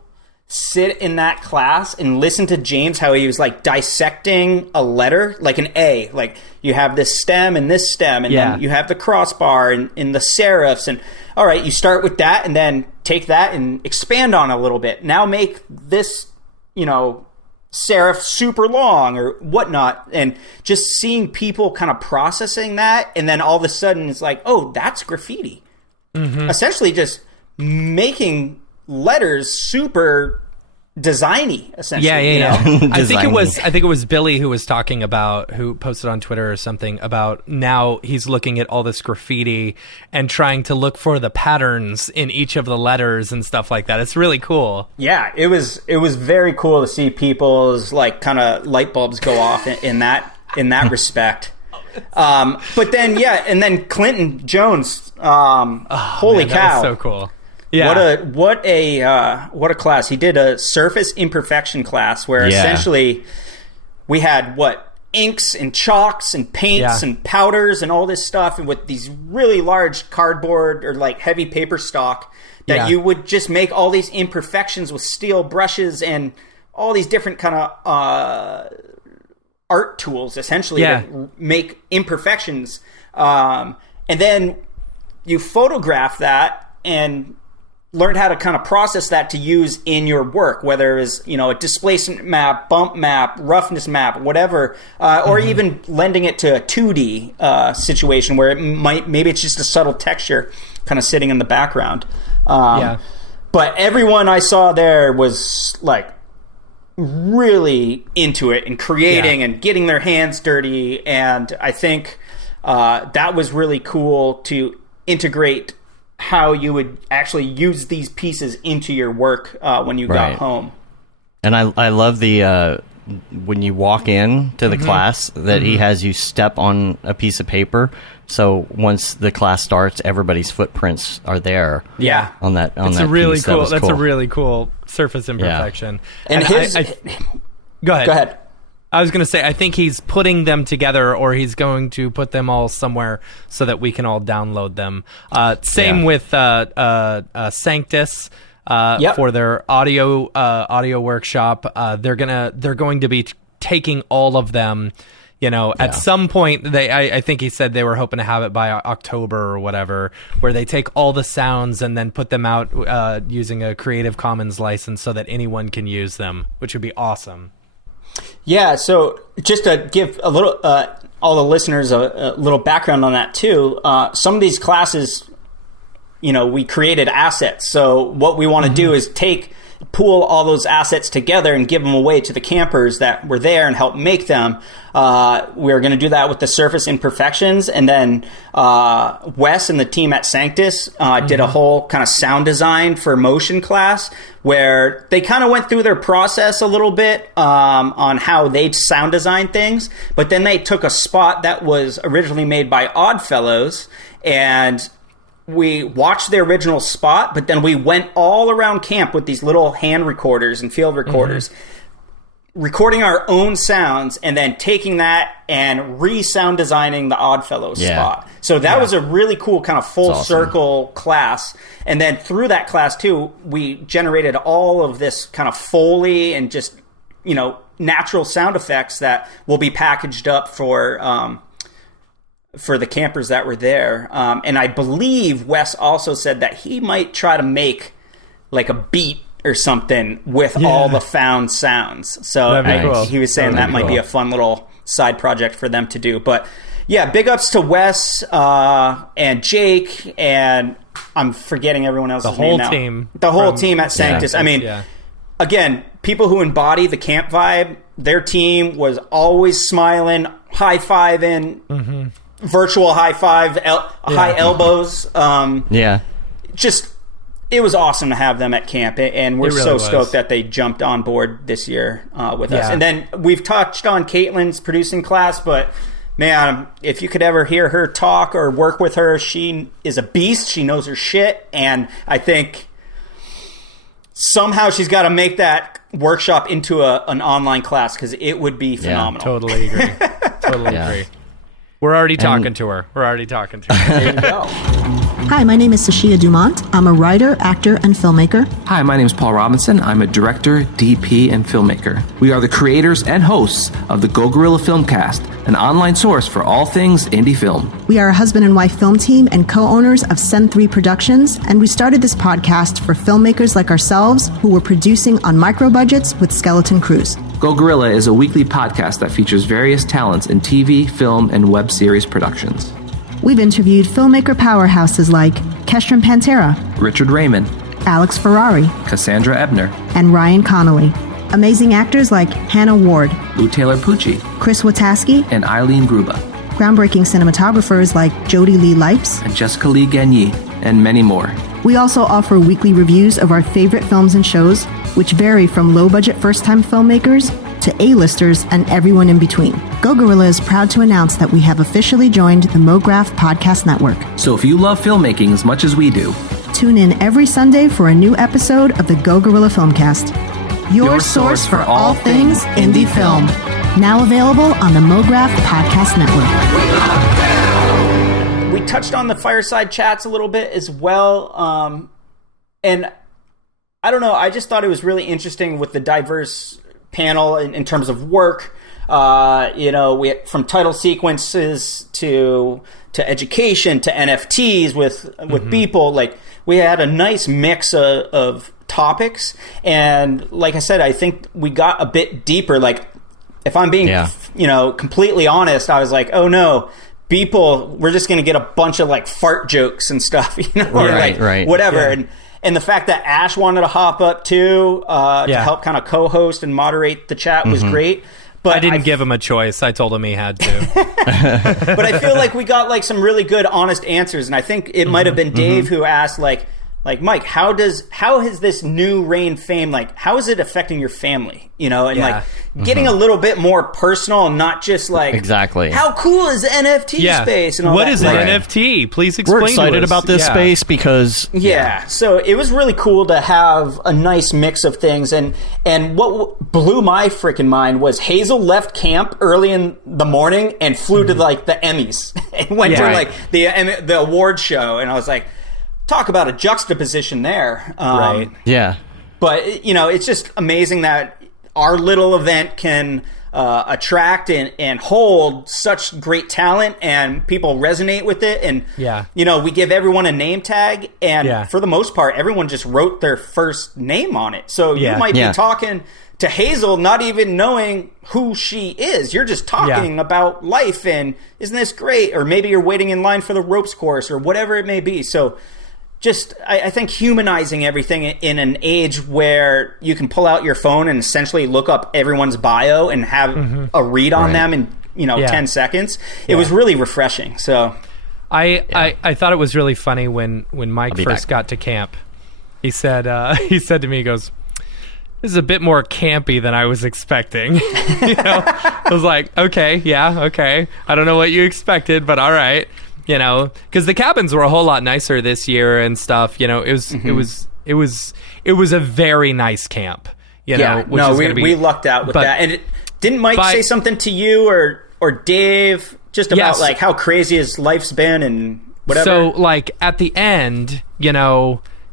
sit in that class and listen to James, how he was like dissecting a letter, like an A. Like, you have this stem and then you have the crossbar and the serifs, and all right, you start with that and then take that and expand on it a little bit. Now make this, serif super long or whatnot, and just seeing people kind of processing that, and then all of a sudden it's like, oh, that's graffiti. Essentially just making letters super designy, essentially. Yeah. I think it was Billy who posted on Twitter or something about now he's looking at all this graffiti and trying to look for the patterns in each of the letters and stuff like that. It's really cool. Yeah, it was very cool to see people's like kind of light bulbs go off in that respect. But then and then Clinton Jones, holy cow, that was so cool. Yeah. What a class. He did a surface imperfection class where essentially we had inks and chalks and paints and powders and all this stuff, and with these really large cardboard or like heavy paper stock that you would just make all these imperfections with steel brushes and all these different kind of art tools, essentially, to make imperfections. And then you photograph that and learned how to kind of process that to use in your work, whether it was, a displacement map, bump map, roughness map, whatever, or even lending it to a 2D situation where maybe it's just a subtle texture kind of sitting in the background. But everyone I saw there was like really into it and creating and getting their hands dirty. And I think that was really cool to integrate how you would actually use these pieces into your work when you got home. And I love the when you walk in to the class that he has you step on a piece of paper, so once the class starts, everybody's footprints are there. Yeah, on that. It's that a really piece. cool. That's a really cool surface imperfection. And go ahead. Go ahead. I was going to say, I think he's putting them together, or he's going to put them all somewhere so that we can all download them. Same with Sanctus for their audio workshop. They're going to be taking all of them. At some point, I think he said they were hoping to have it by October or whatever, where they take all the sounds and then put them out using a Creative Commons license so that anyone can use them, which would be awesome. Yeah, so just to give a little all the listeners a little background on that too, some of these classes, we created assets. So what we want to do is pool all those assets together and give them away to the campers that were there and help make them. We're going to do that with the surface imperfections. And then Wes and the team at Sanctus did a whole kind of sound design for motion class, where they kind of went through their process a little bit on how they sound design things. But then they took a spot that was originally made by Oddfellows, and we watched the original spot, but then we went all around camp with these little hand recorders and field recorders, recording our own sounds, and then taking that and re-sound designing the Oddfellows spot. So that was a really cool kind of full circle class. And then through that class too, we generated all of this kind of Foley and just, natural sound effects that will be packaged up for the campers that were there. And I believe Wes also said that he might try to make like a beat or something with all the found sounds. So cool. He was saying that might be a fun little side project for them to do. But yeah, big ups to Wes and Jake, and I'm forgetting everyone else's name now. The whole team at Sanctus. I mean, again, people who embody the camp vibe, their team was always smiling, high-fiving, virtual high five, high elbows. Just, it was awesome to have them at camp, and we're really stoked that they jumped on board this year with us. And then we've touched on Caitlin's producing class, but man, if you could ever hear her talk or work with her, she is a beast. She knows her shit. And I think somehow she's got to make that workshop into an online class, because it would be phenomenal. Totally agree. Totally agree. We're already talking to her. There you go. Hi, my name is Sashia Dumont. I'm a writer, actor, and filmmaker. Hi, my name is Paul Robinson. I'm a director, DP, and filmmaker. We are the creators and hosts of the Go Gorilla Filmcast, an online source for all things indie film. We are a husband and wife film team and co-owners of Sen3 Productions, and we started this podcast for filmmakers like ourselves who were producing on micro budgets with skeleton crews. Go Gorilla is a weekly podcast that features various talents in TV, film, and web series productions. We've interviewed filmmaker powerhouses like Kestrin Pantera, Richard Raymond, Alex Ferrari, Cassandra Ebner, and Ryan Connolly. Amazing actors like Hannah Ward, Lou Taylor Pucci, Chris Wataski, and Eileen Gruba. Groundbreaking cinematographers like Jody Lee Lipes, and Jessica Lee Gagné, and many more. We also offer weekly reviews of our favorite films and shows, which vary from low-budget first-time filmmakers to A-listers and everyone in between. Go Gorilla is proud to announce that we have officially joined the Mograph Podcast Network. So if you love filmmaking as much as we do, tune in every Sunday for a new episode of the Go Gorilla Filmcast, your source for all things indie film. Now available on the Mograph Podcast Network. We touched on the Fireside Chats a little bit as well. And I don't know, I just thought it was really interesting with the diverse panel in terms of work. We from title sequences to education to NFTs with people. Like, we had a nice mix of topics, and like I said, I think we got a bit deeper. Like, if I'm being completely honest, I was like, oh no, people, we're just gonna get a bunch of like fart jokes and stuff, right. Whatever. Yeah. And the fact that Ash wanted to hop up too to help kind of co-host and moderate the chat was great. But I didn't give him a choice. I told him he had to. But I feel like we got like some really good, honest answers. And I think it might have been Dave who asked, like Mike, how has this new Rain fame, like, how is it affecting your family? Like getting a little bit more personal and not just like, exactly, how cool is the NFT space and all what that. Is an NFT? Please explain. We're excited about this space because so it was really cool to have a nice mix of things. And what blew my freaking mind was Hazel left camp early in the morning and flew to like the Emmys and went to like the award show, and I was like, talk about a juxtaposition there. Right. Yeah. But, it's just amazing that our little event can attract and hold such great talent, and people resonate with it. And, we give everyone a name tag, and for the most part, everyone just wrote their first name on it. So you might be talking to Hazel not even knowing who she is. You're just talking about life, and isn't this great? Or maybe you're waiting in line for the ropes course or whatever it may be. So just, I think, humanizing everything in an age where you can pull out your phone and essentially look up everyone's bio and have a read on them in 10 seconds. It was really refreshing. So I thought it was really funny when Mike first got to camp. He said to me, he goes, "This is a bit more campy than I was expecting." I was like, okay. I don't know what you expected, but all right. Because the cabins were a whole lot nicer this year and stuff. It was a very nice camp. We lucked out with that. And didn't Mike say something to you or Dave just about like how crazy his life's been and whatever? So like at the end,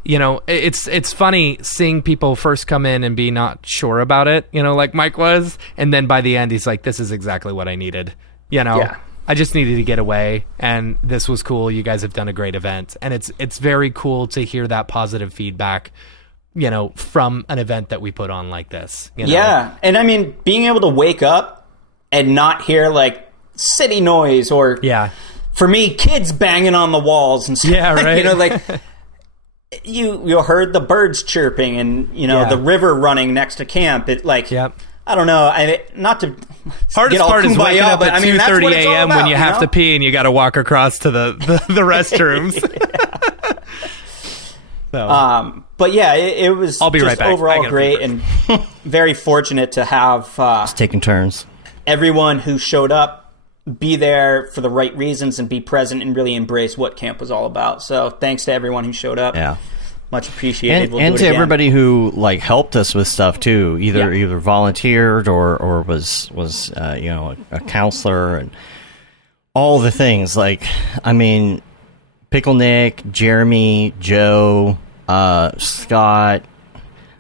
it's funny seeing people first come in and be not sure about it. Like Mike was, and then by the end he's like, "This is exactly what I needed." I just needed to get away, and this was cool. You guys have done a great event, and it's very cool to hear that positive feedback, from an event that we put on like this. Yeah, and I mean, being able to wake up and not hear like city noise or for me, kids banging on the walls and stuff. Yeah, right. Like you heard the birds chirping and the river running next to camp. It like. Yep. I don't know. Not to hardest part is waking up at 2:30 a.m. when you have to pee and you got to walk across to the restrooms. But yeah, it was. I'll be just right back. Overall great and very fortunate to have just taking turns. Everyone who showed up, be there for the right reasons and be present and really embrace what camp was all about. So thanks to everyone who showed up. Yeah. Much appreciated. And, we'll do it to again. everybody who like helped us with stuff too, either volunteered or was a counselor and all the things. Like, I mean, Pickle Nick, Jeremy, Joe, Scott,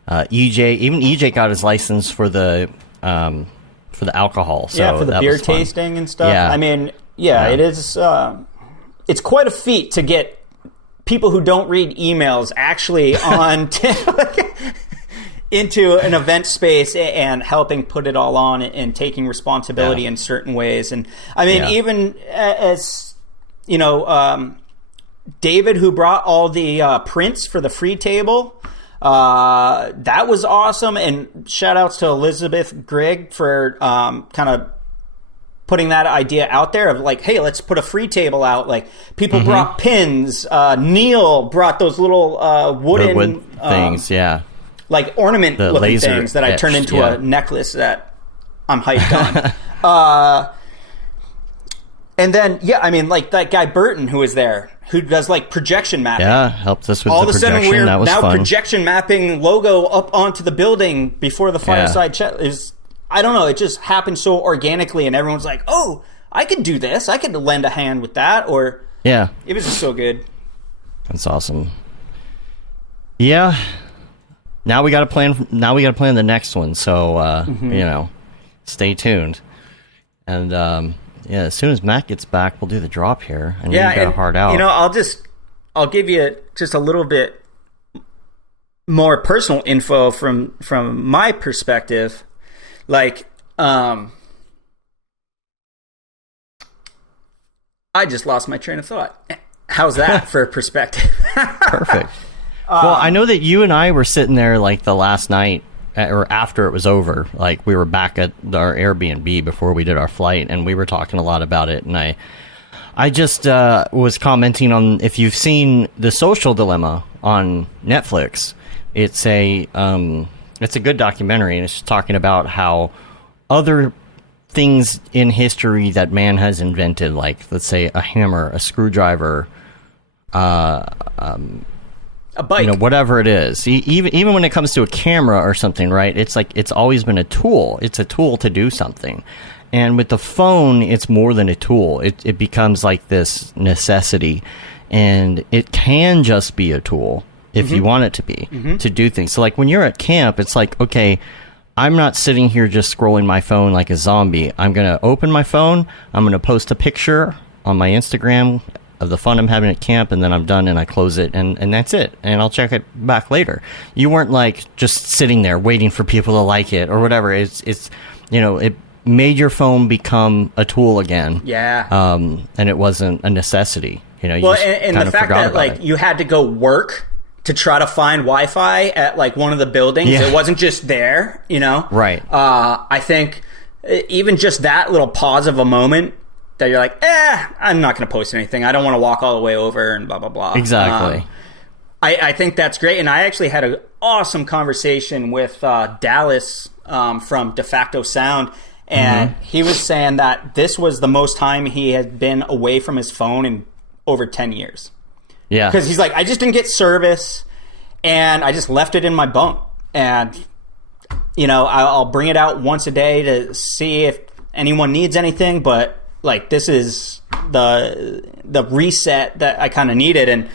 EJ. Even EJ got his license for the alcohol. So for the that beer was fun. tasting and stuff. Yeah. I mean, it is. It's quite a feat to get people who don't read emails actually on into an event space and helping put it all on and taking responsibility in certain ways. And I mean, even as you know, David, who brought all the prints for the free table, that was awesome. And shout outs to Elizabeth Grigg for kind of putting that idea out there of like, hey, let's put a free table out. Like, people brought pins. Neil brought those little wooden things, like ornament looking laser things that I etched, turned into a necklace that I'm hyped on. And then, I mean, like that guy Burton who was there, who does like projection mapping. Yeah, helped us with all the of a sudden projection. we're That was now fun. projection mapping logo up onto the building before the Fireside Chat is. I don't know. It just happened so organically, and everyone's like, "Oh, I could do this. I could lend a hand with that." Or it was just so good. That's awesome. Yeah. Now we got to plan. Now we got to plan the next one. So stay tuned. And as soon as Matt gets back, we'll do the drop here. And you got a hard out. You know, I'll give you just a little bit more personal info from my perspective. Like, I just lost my train of thought. How's that for perspective? Perfect. Well, I know that you and I were sitting there like the last night or after it was over. Like, we were back at our Airbnb before we did our flight, and we were talking a lot about it. And I just was commenting on if you've seen The Social Dilemma on Netflix. It's a good documentary, and it's just talking about how other things in history that man has invented, like, let's say, a hammer, a screwdriver, A bike. whatever it is. Even when it comes to a camera or something, right? It's like it's always been a tool. It's a tool to do something. And with the phone, it's more than a tool. It becomes like this necessity, and it can just be a tool if you want it to be, to do things. So like when you're at camp, it's like, okay, I'm not sitting here just scrolling my phone like a zombie. I'm going to open my phone, I'm going to post a picture on my Instagram of the fun I'm having at camp, and then I'm done and I close it, and that's it. And I'll check it back later. You weren't like just sitting there waiting for people to like it or whatever. It's it made your phone become a tool again. Yeah. And it wasn't a necessity. You Well, just and kind the of fact forgot that about like it. you had to go work to try to find Wi-Fi at like one of the buildings. Yeah. It wasn't just there, Right. I think even just that little pause of a moment that you're like, I'm not going to post anything. I don't want to walk all the way over and blah, blah, blah. Exactly. I think that's great. And I actually had an awesome conversation with Dallas from De Facto Sound. And he was saying that this was the most time he had been away from his phone in over 10 years. Yeah. Because he's like, I just didn't get service, and I just left it in my bunk. And, I'll bring it out once a day to see if anyone needs anything. But, like, this is the reset that I kind of needed. And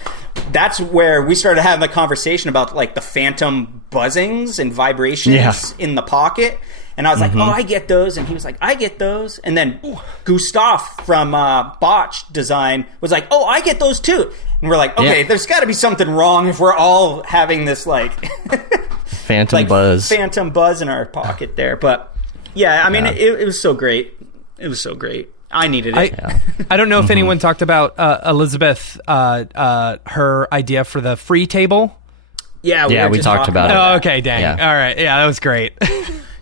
that's where we started having the conversation about, like, the phantom buzzings and vibrations in the pocket. And I was like, oh, I get those. And he was like, I get those. And then Gustav from Botch Design was like, oh, I get those too. And we're like, okay, there's got to be something wrong if we're all having this like phantom buzz in our pocket there. But yeah, I mean, it was so great. It was so great. I needed it. I don't know if anyone talked about Elizabeth, her idea for the free table. Yeah, we talked about it. Oh, okay, dang. Yeah. All right. Yeah, that was great.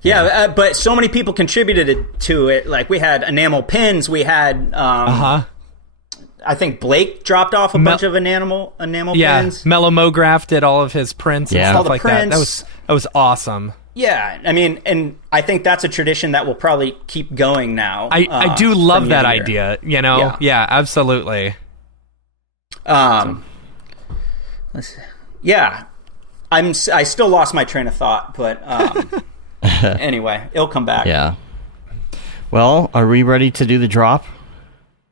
Yeah, but so many people contributed to it. Like, we had enamel pins. We had, I think Blake dropped off a bunch of enamel pins. Mellow Mograph did all of his prints and Yeah. stuff All the like prints. that. That was awesome. Yeah, I mean, and I think that's a tradition that will probably keep going now. I do love that year. idea, you know? Yeah, absolutely. Let's see. Yeah, I still lost my train of thought, but anyway, it'll come back. Yeah. Well, are we ready to do the drop?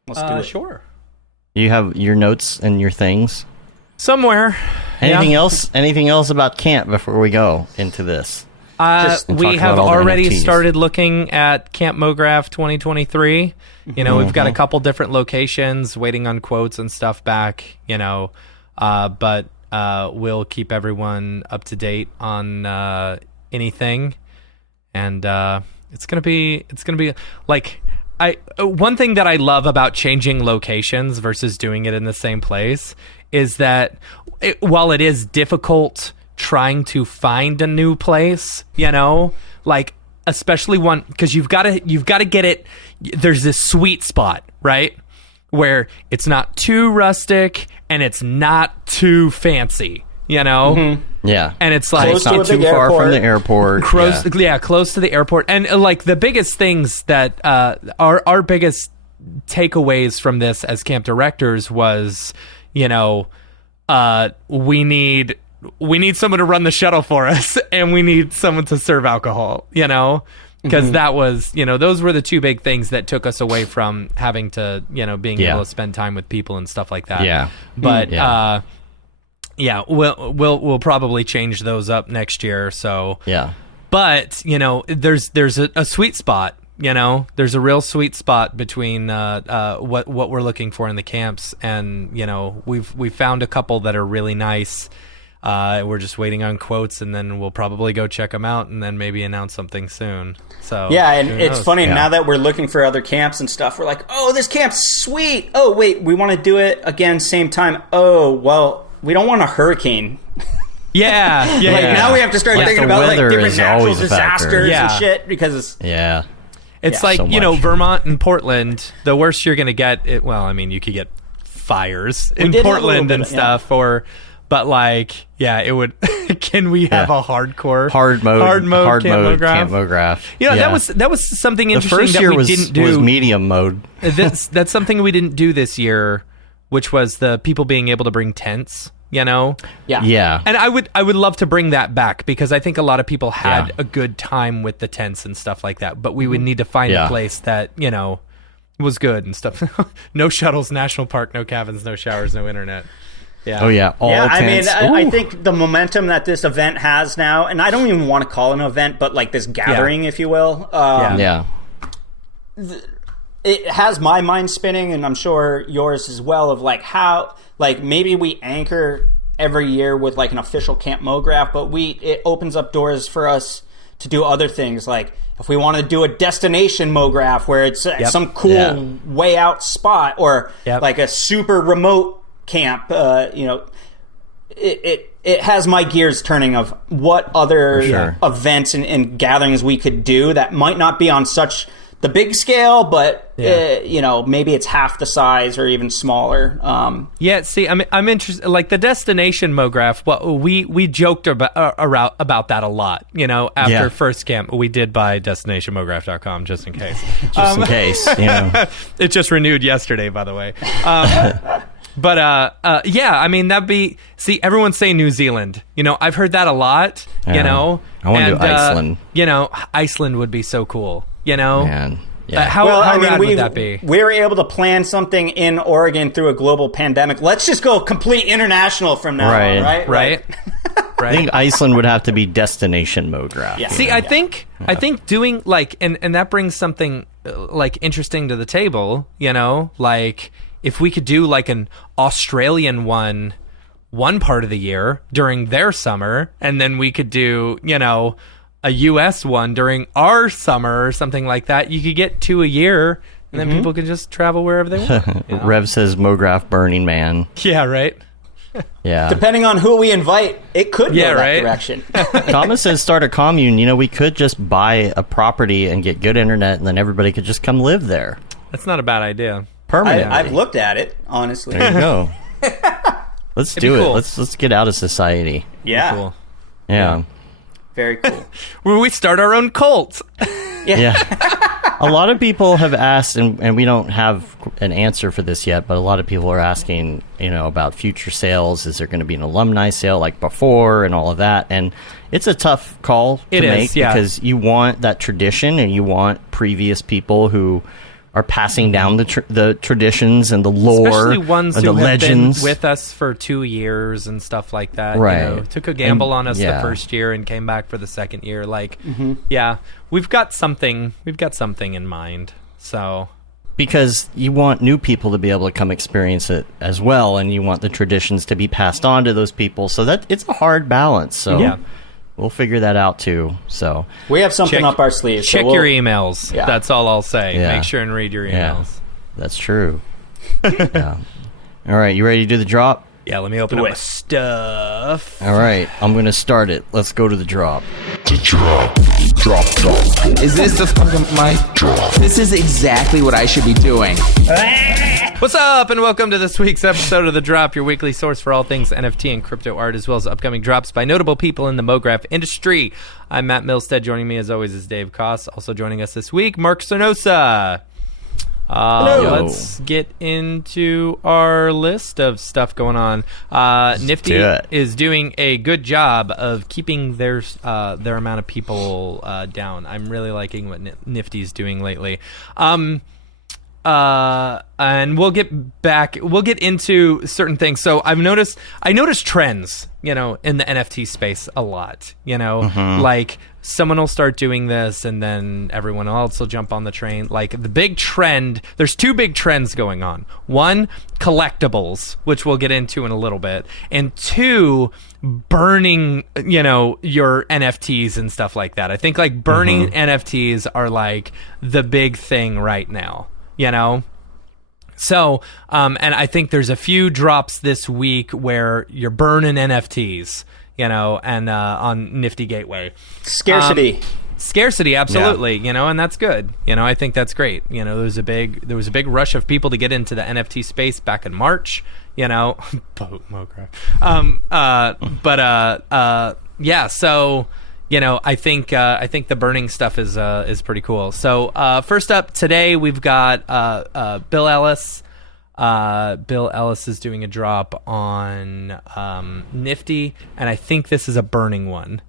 Let's do it. Sure. You have your notes and your things. Somewhere. Anything else? Anything else about camp before we go into this? We talk have about all the already NFTs. started looking at Camp Mograph 2023. You know, we've got a couple different locations, waiting on quotes and stuff back. You know, but we'll keep everyone up to date on anything, and it's gonna be like. One thing that I love about changing locations versus doing it in the same place is that while it is difficult trying to find a new place, you know, like especially one, because you've got to get it. There's this sweet spot, right, where it's not too rustic and it's not too fancy, you know. Mm-hmm. Yeah. And it's like It's not too far from the airport. Close to the airport. And like the biggest things that our biggest takeaways from this as camp directors was, you know, we need someone to run the shuttle for us, and we need someone to serve alcohol, you know, because that was, you know, those were the two big things that took us away from having to, you know, being able to spend time with people and stuff like that. Yeah. But yeah, we'll probably change those up next year. So Yeah. but you know, there's a sweet spot. You know, there's a real sweet spot between what we're looking for in the camps, and you know, we've found a couple that are really nice. We're just waiting on quotes, and then we'll probably go check them out, and then maybe announce something soon. So yeah, and who it's knows? funny now that we're looking for other camps and stuff. We're like, oh, this camp's sweet. Oh, wait, we want to do it again same time. Oh, well, we don't want a hurricane. Yeah. Now we have to start thinking the about like weather different is natural always a factor. disasters Yeah. and shit because Yeah. It's Yeah, like, so you know, much. Vermont and Portland, the worst you're going to get, well, I mean, you could get fires in did have a little Portland bit and of- stuff, but like, yeah, it would, can we have a hardcore? Hard mode Camp Camp Mograph? Mograph. You know, Yeah. that was something the interesting first that year we was didn't do. medium mode. That's something we didn't do this year, which was the people being able to bring tents, you know? Yeah. And I would love to bring that back, because I think a lot of people had Yeah. a good time with the tents and stuff like that. But we would need to find a place that, you know, was good and stuff. No shuttles, national park, no cabins, no showers, no internet. Yeah. Oh yeah. All I mean, tents. I Ooh. think the momentum that this event has now, and I don't even want to call it an event, but like this gathering, if you will. Yeah. It has my mind spinning, and I'm sure yours as well, of like how, like maybe we anchor every year with like an official Camp Mograph, but it opens up doors for us to do other things. Like if we want to do a destination Mograph where it's some cool way out spot, or like a super remote camp, you know, it has my gears turning of what other events and gatherings we could do that might not be on such the big scale, but you know, maybe it's half the size or even smaller. See, I'm interested. Like the destination Mograph, well, we joked about that a lot. You know, after first camp, we did buy destinationmograph.com just in case. Just in case, you know. It just renewed yesterday, by the way. But I mean, that'd be, see, everyone's saying New Zealand. You know, I've heard that a lot. You know, I want to do Iceland. You know, Iceland would be so cool. You know, Man. Yeah. how rad would that be? We were able to plan something in Oregon through a global pandemic. Let's just go complete international from now on, right? Right. I think Iceland would have to be destination Mograph. Yeah. See, I think doing like, and that brings something like interesting to the table, you know, like if we could do like an Australian one part of the year during their summer, and then we could do, you know, a US one during our summer or something like that. You could get 2 a year, and then people can just travel wherever they want. You know? Rev says Mograph Burning Man. Yeah, right. Yeah. Depending on who we invite, it could go that right. direction. Thomas says start a commune. You know, we could just buy a property and get good internet, and then everybody could just come live there That's not a bad idea. permanently. I've looked at it, honestly. There you go. Let's It'd be do it. cool. Let's get out of society. Yeah. Cool. Yeah. Very cool. Where we start our own cult. Yeah. A lot of people have asked, and we don't have an answer for this yet, but a lot of people are asking, about future sales. Is there going to be an alumni sale like before and all of that? And it's a tough call to make because you want that tradition and you want previous people who are passing down the traditions and the lore, especially ones and who the have legends. been with us for 2 years and stuff like that. Right. Took a gamble on us the first year and came back for the second year. Like, we've got something in mind. So, because you want new people to be able to come experience it as well, and you want the traditions to be passed on to those people. So that it's a hard balance. So. We'll figure that out too. So we have something up our sleeves. Check your emails. Yeah. That's all I'll say. Yeah. Make sure and read your emails. Yeah, that's true. Yeah. All right, you ready to do the drop? Yeah, let me open up my stuff. All right, I'm going to start it. Let's go to the drop. Drop. Is this the fucking mic? Drop. This is exactly what I should be doing. What's up, and welcome to this week's episode of The Drop, your weekly source for all things NFT and crypto art, as well as upcoming drops by notable people in the Mograph industry. I'm Matt Milstead. Joining me, as always, is Dave Koss. Also joining us this week, Mark Cernosia. Hello. Let's get into our list of stuff going on. Nifty is doing a good job of keeping their amount of people down. I'm really liking what Nifty's doing lately. And we'll get into certain things. So I noticed trends, in the NFT space a lot, like someone will start doing this and then everyone else will jump on the train. Like the big trend, there's two big trends going on. One, collectibles, which we'll get into in a little bit. And two, burning, your NFTs and stuff like that. I think like burning NFTs are like the big thing right now. So, and I think there's a few drops this week where you're burning NFTs, and on Nifty Gateway. Scarcity, absolutely, and that's good. I think that's great. There was a big rush of people to get into the NFT space back in March. Mograph. So. I think the burning stuff is pretty cool. So first up today, we've got Bill Ellis. Bill Ellis is doing a drop on Nifty, and I think this is a burning one.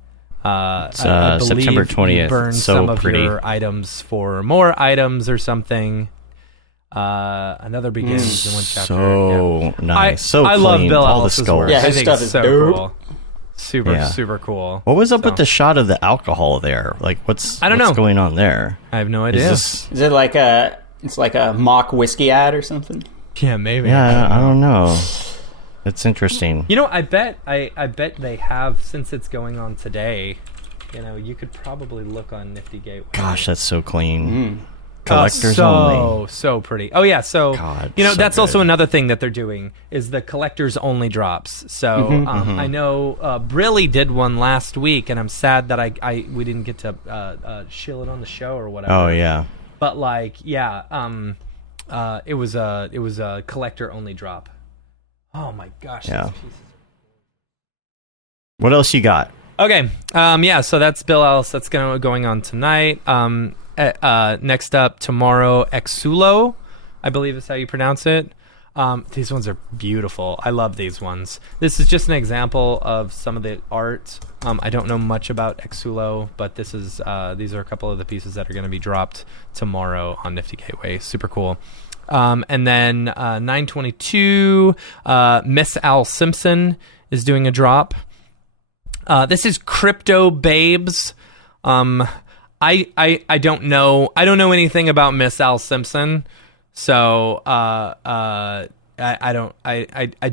It's September 20th. Burn so some of pretty. your items for more items or something. Another begins in one chapter. So nice. I clean. love Bill All Ellis's the work. Yeah, I his think stuff it's is so dope. cool. Super cool. What was up with the shot of the alcohol there? Like, what's going on there? I have no idea. Is it like a mock whiskey ad or something? Yeah, maybe. Yeah, I don't know. It's interesting. I bet they have, since it's going on today. You could probably look on Nifty Gateway. Gosh, that's so clean. Collectors only. So pretty. Oh yeah, so God, that's so also good. another thing that they're doing is the collectors only drops. So I know Brilly did one last week, and I'm sad that we didn't get to shill it on the show or whatever. Oh yeah. But it was a collector only drop. Oh my gosh. Yeah. What else you got? Okay. So that's Bill Ellis. That's going on tonight. Next up tomorrow, Exulo, I believe is how you pronounce it. These ones are beautiful. I love these ones. This is just an example of some of the art. I don't know much about Exulo, but these are a couple of the pieces that are going to be dropped tomorrow on Nifty Gateway. Super cool. And then 922, Miss Al Simpson is doing a drop. This is Crypto Babes. I don't know anything about Miss Al Simpson, so I don't.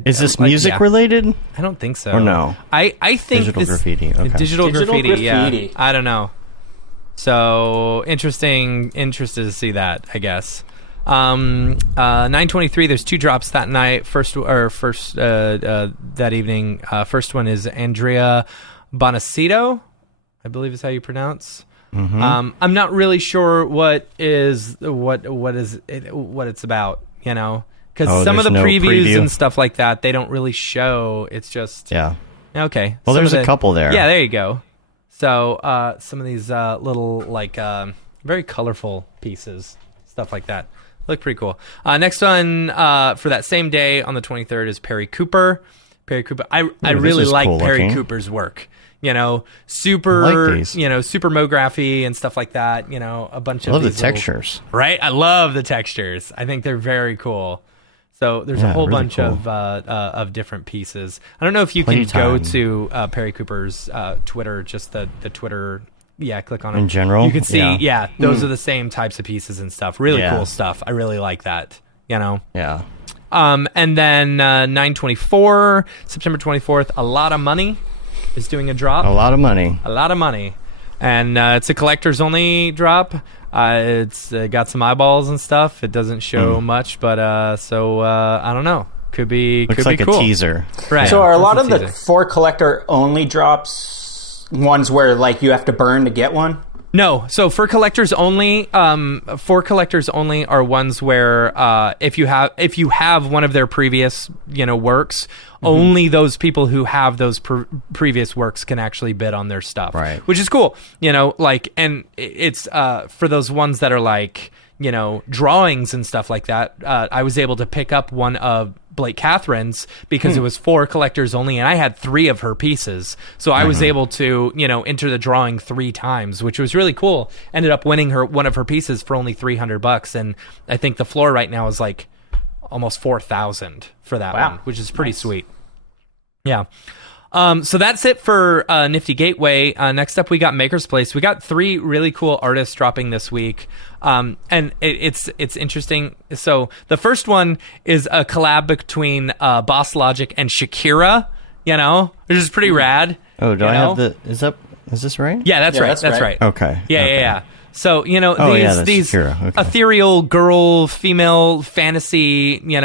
Is this music related? I don't think so. Or no? I think digital graffiti. Okay. Digital graffiti. Yeah. graffiti. I don't know. So interested to see that, I guess. 923. There's two drops that night. First that evening. First one is Andrea Bonacito, I believe is how you pronounce. I'm not really sure what it's about, because some of the previews and stuff like that, they don't really show. It's just okay. Well, there's a couple there. Yeah, there you go. So some of these little like very colorful pieces, stuff like that, look pretty cool. Next one for that same day on the 23rd is Perry Cooper. I really like cool Perry looking. Cooper's work. Super, like these. super Mography and stuff like that. A bunch I of love the these little- textures. right? I love the textures. I think they're very cool. So there's a whole really bunch cool. of different pieces. I don't know if you can Playtime. go to Perry Cooper's Twitter, just the Twitter. Yeah, click on it. In general? You can see, Yeah. those are the same types of pieces and stuff. Really Yeah. cool stuff. I really like that, Yeah. And then 9/24, September 24th, A Lot of Money is doing a drop. A lot of money. A lot of money. And it's a collector's only drop. It's got some eyeballs and stuff. It doesn't show much, but I don't know. Could be Looks could like be a cool. teaser. Right. So are a It's lot of the teaser. for collector only drops ones where like you have to burn to get one? No, so for collectors only, are ones where if you have one of their previous works, only those people who have those previous works can actually bid on their stuff, Right. Which is cool, and it's for those ones that are like drawings and stuff like that. I was able to pick up one of Blake Catherine's because it was for collectors only, and I had 3 of her pieces, so I was able to enter the drawing 3 times, which was really cool. Ended up winning one of her pieces for only $300, and I think the floor right now is like almost 4,000 for that one, which is pretty sweet. Yeah. So that's it for Nifty Gateway. Next up, we got Maker's Place. We got 3 really cool artists dropping this week, and it's interesting. So the first one is a collab between Boss Logic and Shakira. Which is pretty rad. Oh, do I have the... Is this right? Yeah, that's Yeah, right. that's That's right. right. Okay. Yeah, okay. yeah. So that's these Shakira. Okay. ethereal girl, female fantasy, women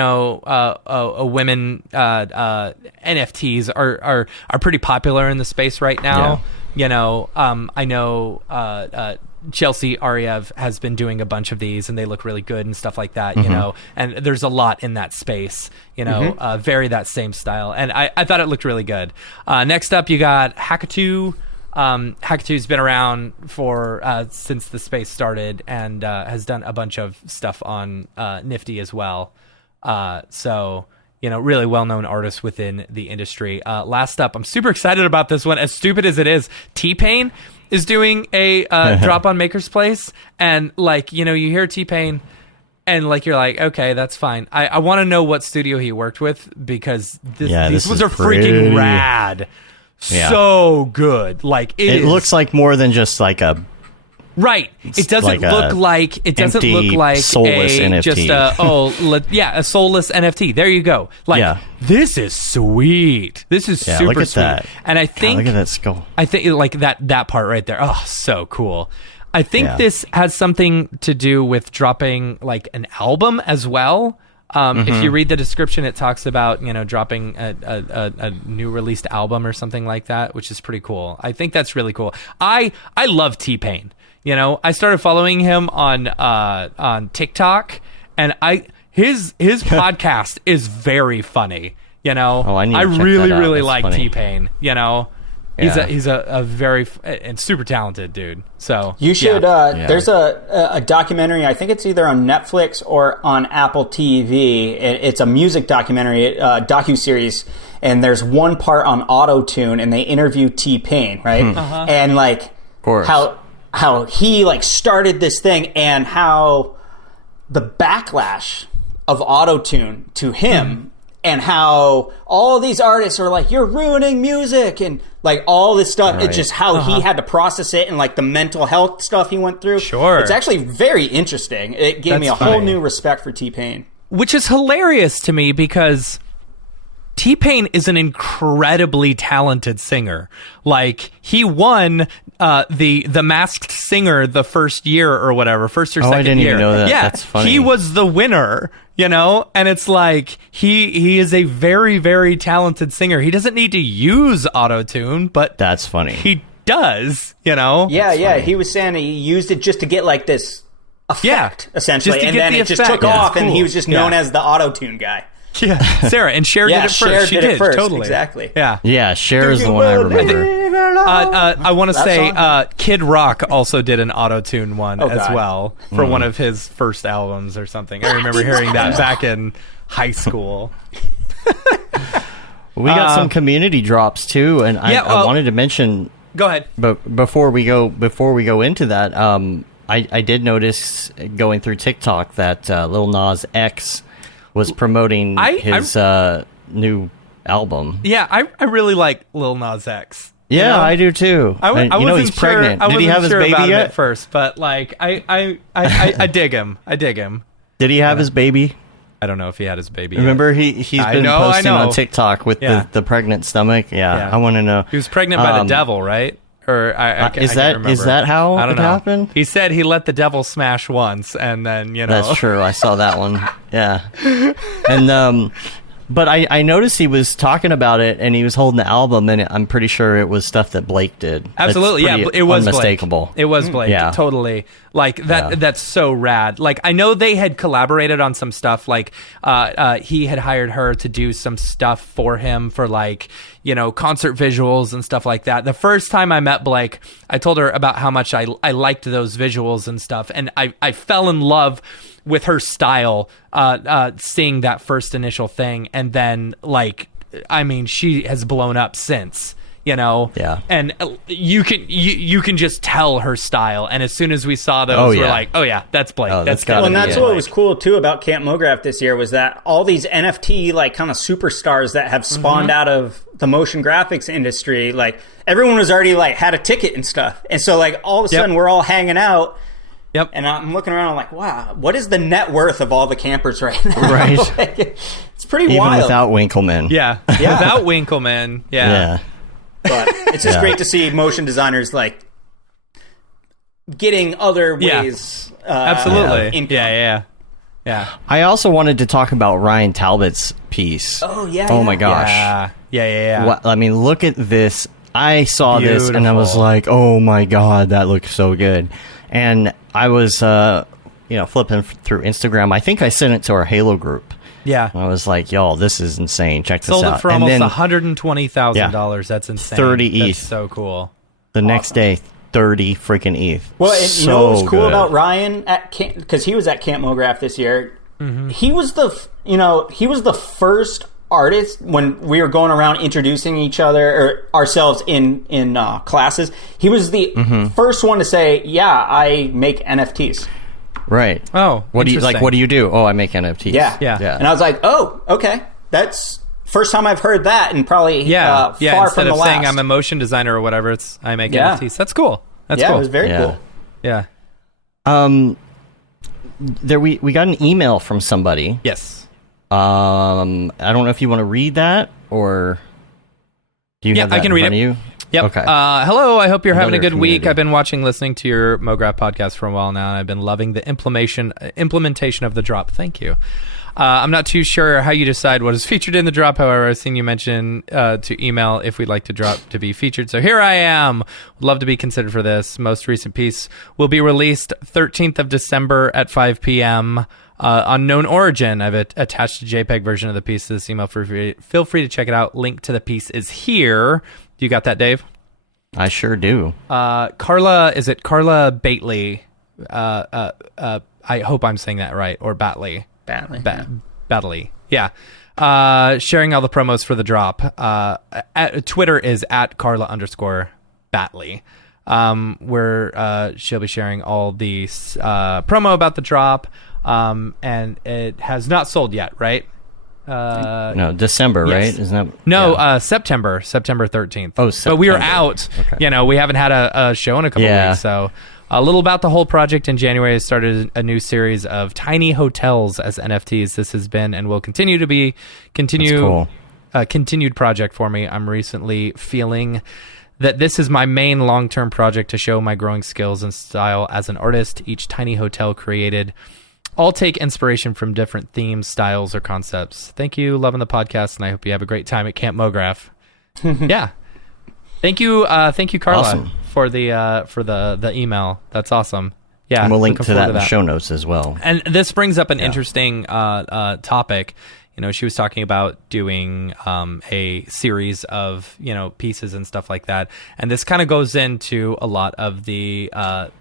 NFTs are pretty popular in the space right now. I know Chelsea Ariev has been doing a bunch of these, and they look really good and stuff like that. And there's a lot in that space. Very that same style, and I thought it looked really good. Next up, you got Hackatoo. Hackatoo's been around for since the space started, and has done a bunch of stuff on Nifty as well. Really well-known artist within the industry. Last up, I'm super excited about this one. As stupid as it is, T-Pain is doing a drop on Maker's Place, and you hear T-Pain, and you're like, okay, that's fine. I want to know what studio he worked with, because these ones are freaking rad. Yeah. So good. It looks like more than just like a... Right. It doesn't look like soulless NFT. just a soulless NFT. There you go. This is sweet. This is super look at sweet. that. And I think look at that skull. I think that part right there. Oh, so cool. I think this has something to do with dropping an album as well. If you read the description, it talks about dropping a new released album or something like that, which is pretty cool. I think that's really cool. I love T-Pain. I started following him on TikTok, and his podcast is very funny. I need to check really that out. really That's like funny. T-Pain. He's a very and super talented dude. So You should. There's a documentary. I think it's either on Netflix or on Apple TV. It's a music documentary, docuseries, and there's one part on auto-tune, and they interview T-Pain, right? And Of course. how he started this thing, and how the backlash of auto-tune to him. And how all these artists are like, you're ruining music, and all this stuff. Right. It's just how he had to process it, and the mental health stuff he went through. Sure. It's actually very interesting. It gave me a whole funny. new respect for T-Pain. Which is hilarious to me, because T-Pain is an incredibly talented singer. He won the Masked Singer the first year or whatever, first or second year. I didn't even know that. Yeah, That's funny. he was the winner. And it's he is a very, very talented singer. He doesn't need to use auto-tune, but That's funny. he does, Yeah. He was saying he used it just to get this effect, essentially. just to And get then the it just effect. took Yeah, off, it's and he cool. was just known Yeah. as the auto-tune guy. Yeah, Sarah and Cher Yeah, did it Cher first. She did it did first, totally. exactly. Yeah. Yeah, Cher is the one I remember. I want to say song? Kid Rock also did an auto-tune one as God. well for one of his first albums or something. I remember hearing that back in high school. We got some community drops too, and I wanted to mention. Go ahead. But before we go into that, I did notice going through TikTok that Lil Nas X was promoting his new album. Yeah, I really like Lil Nas X. Yeah, You know? I do too. I wasn't he's sure, pregnant. I Did he wasn't have his sure baby about him yet? at first, but like I dig him. I dig him. Did he have his baby? I don't know if he had his baby. Remember, yet. he's been posting on TikTok with Yeah. the pregnant stomach. Yeah, I want to know. He was pregnant by the devil, right? Or I is can't remember. that how I don't it know. happened? He said he let the devil smash once, and then That's true. I saw that one. Yeah, and but I noticed he was talking about it, and he was holding the album, and I'm pretty sure it was stuff that Blake did. Absolutely, That's yeah. pretty It was unmistakable. Blake. It was Blake. Yeah. Totally. Like that. Yeah. That's so rad. Like I know they had collaborated on some stuff. Like he had hired her to do some stuff for him for like concert visuals and stuff like that. The first time I met Blake, I told her about how much I liked those visuals and stuff, and I fell in love with her style seeing that first initial thing, and then she has blown up since. Yeah. And you can just tell her style, and as soon as we saw those, we're like, oh yeah, that's Blake. Oh, that's gotta Well, and be that's it. what was cool too about Camp Mograph this year was that all these NFT like kind of superstars that have spawned out of the motion graphics industry, like everyone was already like had a ticket and stuff, and so like all of a sudden we're all hanging out. Yep. And I'm looking around, I'm like, wow, what is the net worth of all the campers right now? Right. Like, it's pretty Even wild. without Winkleman. Yeah. Without Winkleman. Yeah. But it's just great to see motion designers like getting other ways. Absolutely. income. Yeah. I also wanted to talk about Ryan Talbot's piece. Oh, yeah. Oh my gosh. Yeah. What, I mean, look at this. I saw this and I was Beautiful. like, oh my God, that looks so good. And I was, flipping through Instagram. I think I sent it to our Halo group. Yeah. I was like, y'all, this is insane. Check this Sold out. it for and almost then $120,000. That's insane. 30 That's ETH. so cool. the next day, 30 freaking ETH. Well, and you know what was cool good. about Ryan at Camp, because he was at Camp Mograph this year. He was the first artist when we were going around introducing each other or ourselves in classes. He was the first one to say, "Yeah, I make NFTs." Right. Oh, what do you like? interesting. What do you do? Oh, I make NFTs. Yeah. And I was like, "Oh, okay, that's first time I've heard that, and probably far Instead from the of last." saying I'm a motion designer or whatever, it's I make Yeah. NFTs. That's cool. That's yeah, cool. it was very Yeah. cool. Yeah. We got an email from somebody. Yes. I don't know if you want to read that or do you Yeah, have that I can in read front it. of you? Yep. Okay. Hello. I hope you're having a Another good week. community. I've been listening to your Mograph podcast for a while now, and I've been loving the implementation of the drop. Thank you. I'm not too sure how you decide what is featured in the drop. However, I've seen you mention to email if we'd like to drop to be featured. So here I am. Would love to be considered for this. Most recent piece will be released 13th of December at 5 p.m. Unknown origin. I've attached a JPEG version of the piece to this email. Feel free to check it out. Link to the piece is here. You got that, Dave? I sure do. Carla, is it Carla Bately? I hope I'm saying that right. Or Batley. Batley. Yeah. Sharing all the promos for the drop. Twitter is at Carla_Batley. Where she'll be sharing all the promo about the drop. And it has not sold yet, right? No, December, yes. right? Isn't that No, September 13th. Oh, But we were September. out. Okay. We haven't had a show in a couple Yeah. weeks. So a little about the whole project. In January, I started a new series of tiny hotels as NFTs. This has been and will continue to be That's cool. a continued project for me. I'm recently feeling that this is my main long-term project to show my growing skills and style as an artist. Each tiny hotel created all take inspiration from different themes, styles, or concepts. Thank you, loving the podcast, and I hope you have a great time at Camp Mograph. Yeah, thank you, Carla, Awesome. for the email. That's awesome. Yeah, And we'll link looking to that forward in the show notes as well. And this brings up an interesting topic. she was talking about doing a series of, pieces and stuff like that. And this kind of goes into a lot of the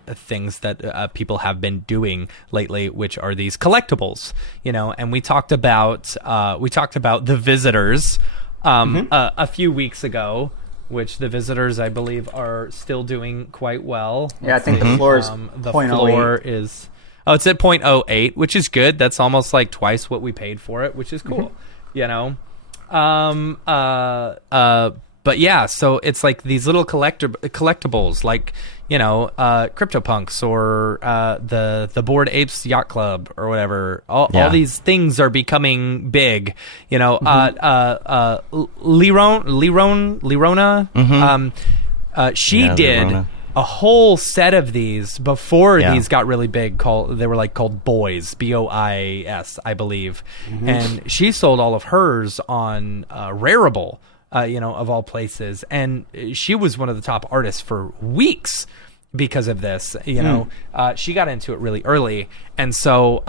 things that people have been doing lately, which are these collectibles, and we talked about the Visitors a few weeks ago, which the Visitors, I believe, are still doing quite well. Yeah, I think the floor is the 0.08. floor is... Oh, it's at 0.08, which is good. That's almost like twice what we paid for it, which is cool. But yeah, so it's like these little collectibles, like CryptoPunks or the Bored Apes Yacht Club or whatever. All these things are becoming big. Lirona. She did Lirona. A whole set of these before these got really big. They were called Boys, BOIS, I believe, and she sold all of hers on Rarible, of all places, and she was one of the top artists for weeks because of this. She got into it really early, and so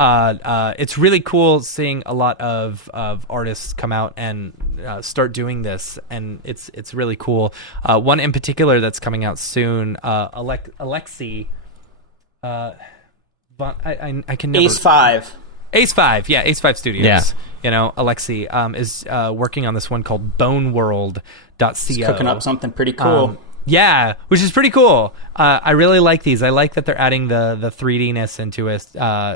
it's really cool seeing a lot of artists come out and start doing this, and it's really cool. One in particular that's coming out soon, Alexi. I can never. Ace 5, yeah, Ace 5 Studios. Yeah. Alexi is working on this one called boneworld.co. He's cooking up something pretty cool. Yeah, which is pretty cool. I really like these. I like that they're adding the 3D-ness into it,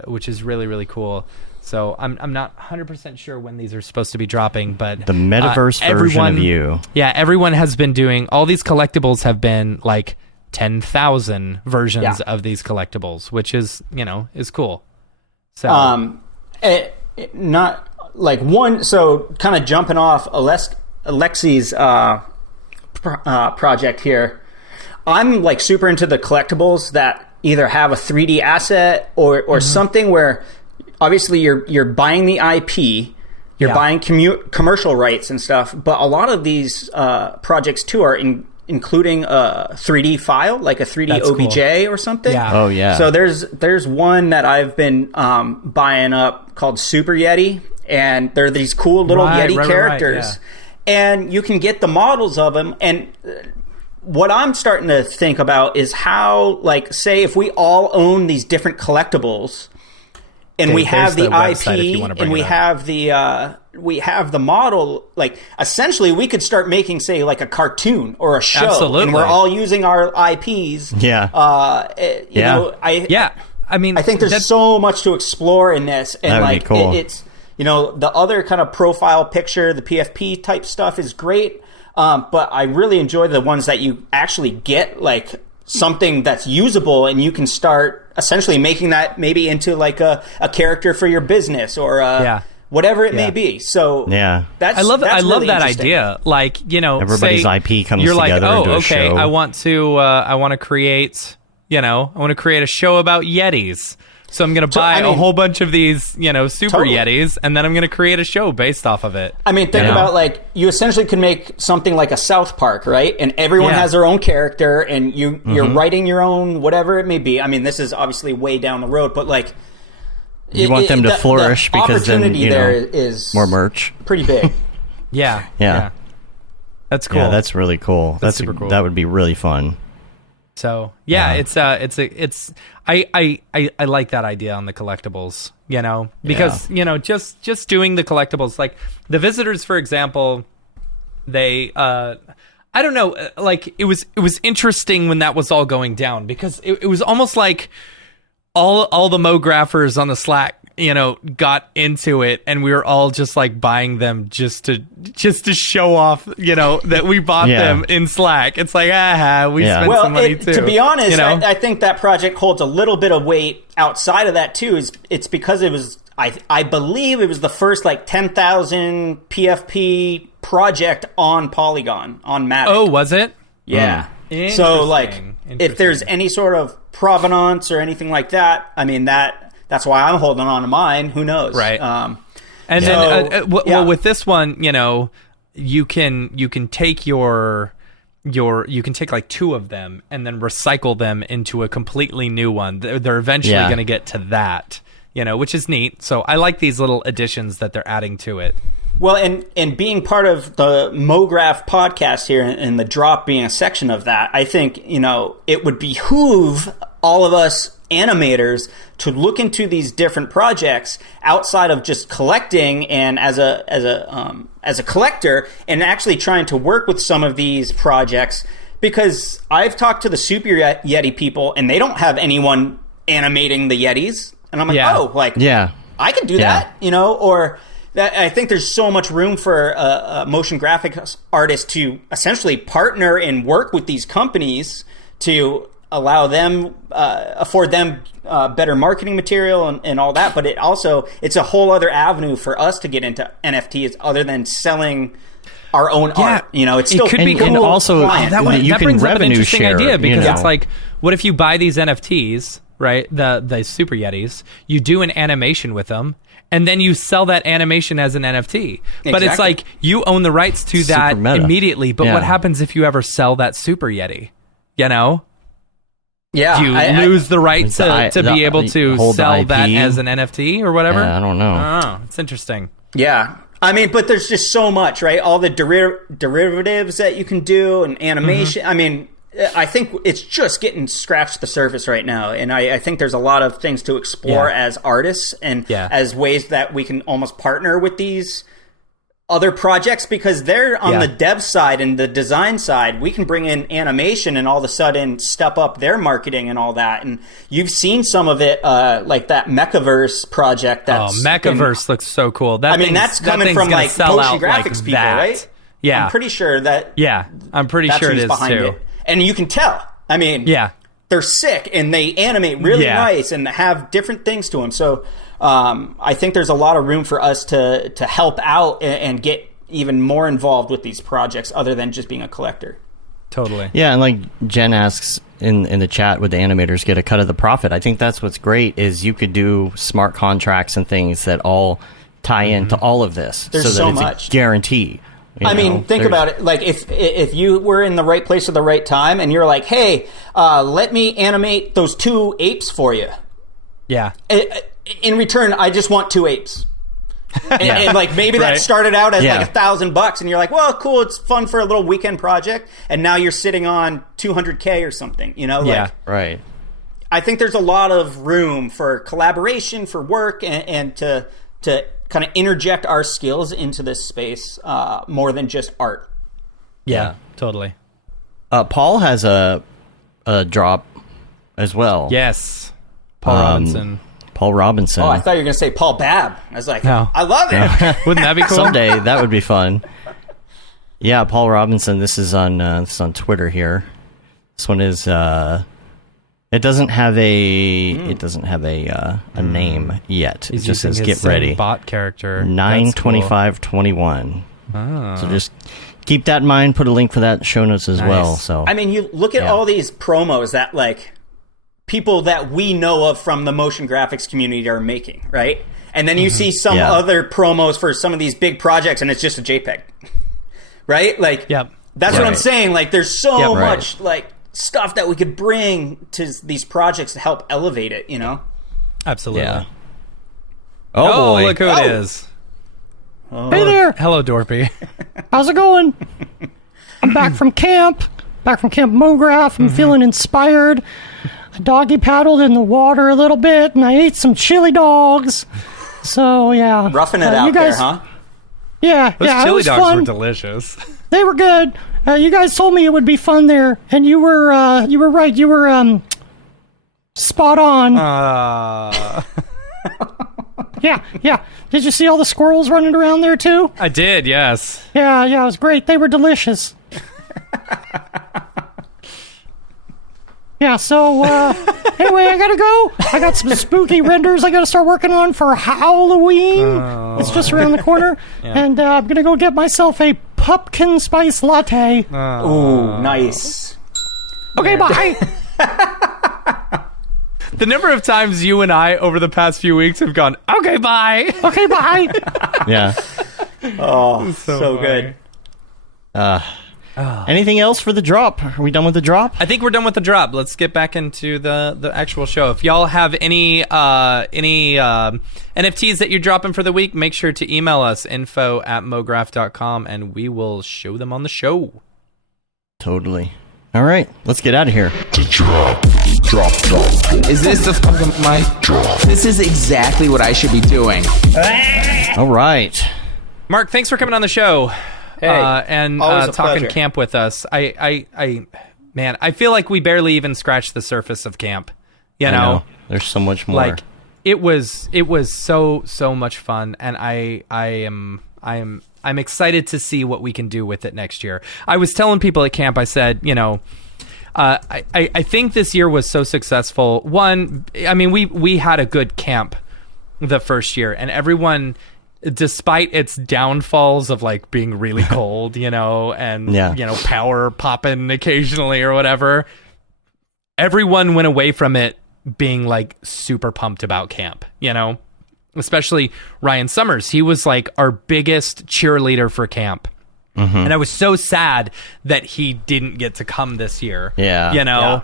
which is really, really cool. So I'm not 100% sure when these are supposed to be dropping, but... The metaverse version of you. Yeah, everyone has been doing... All these collectibles have been 10,000 versions of these collectibles, which is, is cool. So... not one. So kind of jumping off Alexi's project here. I'm super into the collectibles that either have a 3D asset or something where obviously you're buying the IP, you're buying commercial rights and stuff. But a lot of these projects too are including a 3D file, like a 3D That's OBJ cool. or something. Yeah. Oh yeah. So there's one that I've been buying up called Super Yeti, and they're these cool little Yeti characters. Right, and you can get the models of them. And what I'm starting to think about is how, say, if we all own these different collectibles, and we have the IP, and we have the model, essentially we could start making, say, a cartoon or a show. Absolutely. And we're all using our IPs. Yeah. I mean, I think there's so much to explore in this, and that would be cool. It's the other kind of profile picture, the PFP type stuff is great, but I really enjoy the ones that you actually get something that's usable, and you can start essentially making that maybe into a character for your business or whatever it may be. So I love really that idea. Everybody's say IP comes you're together into a okay, show. I want to create a show about Yetis. So I'm going to buy a whole bunch of these, super Yetis, and then I'm going to create a show based off of it. I mean, think about you essentially could make something like a South Park, right? And everyone has their own character, and you're writing your own whatever it may be. I mean, this is obviously way down the road, but you want them to flourish because then there is more merch, pretty big. Yeah. That's cool. Yeah, that's really cool. That's super cool. That would be really fun. So it's I like that idea on the collectibles, because just doing the collectibles, like the Visitors, for example, they I don't know, it was interesting when that was all going down, because it was almost like all the Mographers on the Slack got into it, and we were all just buying them just to show off, that we bought them in Slack. It's we spent some money too. To be honest, I think that project holds a little bit of weight outside of that too. It's because it was, I believe it was the first 10,000 PFP project on Polygon, on Matic. Oh, was it? Yeah. So if there's any sort of provenance or anything like that, I mean that's why I'm holding on to mine. Who knows? Right. Then with this one, you can take you can take two of them and then recycle them into a completely new one. They're eventually going to get to that. which is neat. So I like these little additions that they're adding to it. Well, and being part of the Mograph podcast here and the drop being a section of that, I think, it would behoove all of us animators to look into these different projects outside of just collecting and as a collector, and actually trying to work with some of these projects, because I've talked to the Super Yeti people and they don't have anyone animating the Yetis, and I'm like, I can do that, or that. I think there's so much room for a motion graphics artist to essentially partner and work with these companies to allow them, afford them better marketing material and all that. But it's a whole other avenue for us to get into NFTs other than selling our own art. It's still could be cool. And also, that brings up an interesting idea, because it's like, what if you buy these NFTs, right? The Super Yetis, you do an animation with them, and then you sell that animation as an NFT. But it's like, you own the rights to that immediately. But what happens if you ever sell that Super Yeti? Yeah, do you lose the right to be able to sell that as an NFT or whatever? I don't know. Oh, it's interesting. Yeah. I mean, but there's just so much, right? All the derivatives that you can do and animation. I mean, I think it's just getting scratched the surface right now. And I think there's a lot of things to explore as artists and as ways that we can almost partner with these other projects, because they're on the dev side and the design side. We can bring in animation and all of a sudden step up their marketing and all that. And you've seen some of it, like that Mechaverse project. Mechaverse looks so cool. That's coming from like motion graphics people, right? Yeah, I'm pretty sure that. Yeah, I'm pretty sure it is too. It. And you can tell. I mean, they're sick and they animate really nice and have different things to them. So I think there's a lot of room for us to help out and get even more involved with these projects other than just being a collector. Totally. Yeah, and like Jen asks in the chat, would the animators get a cut of the profit? I think that's what's great, is you could do smart contracts and things that all tie into all of this. There's so that it's much a guarantee. I mean, think about it. Like, if you were in the right place at the right time and you're like, hey, let me animate those 2 apes for you. Yeah. In return, I just want 2 apes. And like, maybe that started out as like $1,000 and you're like, well, cool, it's fun for a little weekend project. And now you're sitting on $200K or something, Right. I think there's a lot of room for collaboration, for work, and to kind of interject our skills into this space more than just art. Yeah, totally. Paul has a drop as well. Yes. Paul Robinson. Paul Robinson. Oh, I thought you were going to say Paul Babb. I was like, no. I love it. Wouldn't that be cool? Someday, that would be fun. Yeah, Paul Robinson. This is on Twitter here. This one is it doesn't have a name yet. He's it just says using get his ready. Bot character. 9/25/21. So just keep that in mind. Put a link for that in the show notes as well. So I mean, you look at all these promos that like people that we know of from the motion graphics community are making, right? And then you see some other promos for some of these big projects, and it's just a JPEG, right? Like, that's what I'm saying. Like, there's so much like stuff that we could bring to these projects to help elevate it. Absolutely. Yeah. Oh, boy. Look who it is. Hey there. Hello, Dorpy. How's it going? I'm back from Camp Mograph. I'm feeling inspired. I doggy paddled in the water a little bit, and I ate some chili dogs. So, yeah. Roughing it out guys, there, huh? Yeah, Those it chili was dogs fun. were delicious. They were good. You guys told me it would be fun there, and you were right. You were spot on. Yeah. Did you see all the squirrels running around there too? I did, yes. Yeah, it was great. They were delicious. Yeah, so anyway, I gotta go. I got some spooky renders I gotta start working on for Halloween. It's just around the corner. And I'm gonna go get myself a pumpkin spice latte. Ooh, nice. Okay, bye. The number of times you and I over the past few weeks have gone, okay, bye. Okay, bye. Yeah. Oh, so good. Anything else for the drop? Are we done with the drop? I think we're done with the drop. Let's get back into the actual show. If y'all have any NFTs that you're dropping for the week, make sure to email us, info@mograph.com, and we will show them on the show. Totally. All right, let's get out of here. Drop. Is this the fucking mic? Drop. This is exactly what I should be doing. All right. Mark, thanks for coming on the show. Hey, and always a talking pleasure. camp with us. Man, I feel like we barely even scratched the surface of camp. You I know? There's so much more. Like it was so much fun, and I'm excited to see what we can do with it next year. I was telling people at camp, I said, I think this year was so successful. One, I mean, we had a good camp the first year, and everyone, despite its downfalls of like being really cold, and power popping occasionally or whatever, everyone went away from it being like super pumped about camp, especially Ryan Summers. He was like our biggest cheerleader for camp. Mm-hmm. And I was so sad that he didn't get to come this year. Yeah.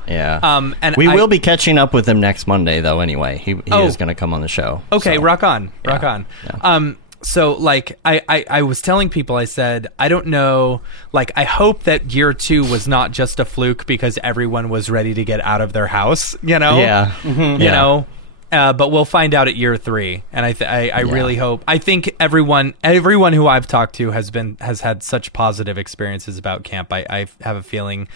Yeah. And we will be catching up with him next Monday, though, anyway. He is going to come on the show. Okay, so. Rock on. Yeah. So, like, I was telling people, I said, I don't know, like, I hope that year 2 was not just a fluke because everyone was ready to get out of their house, Yeah. Mm-hmm. But we'll find out at year 3, and I really hope. I think everyone who I've talked to has had such positive experiences about camp. I have a feeling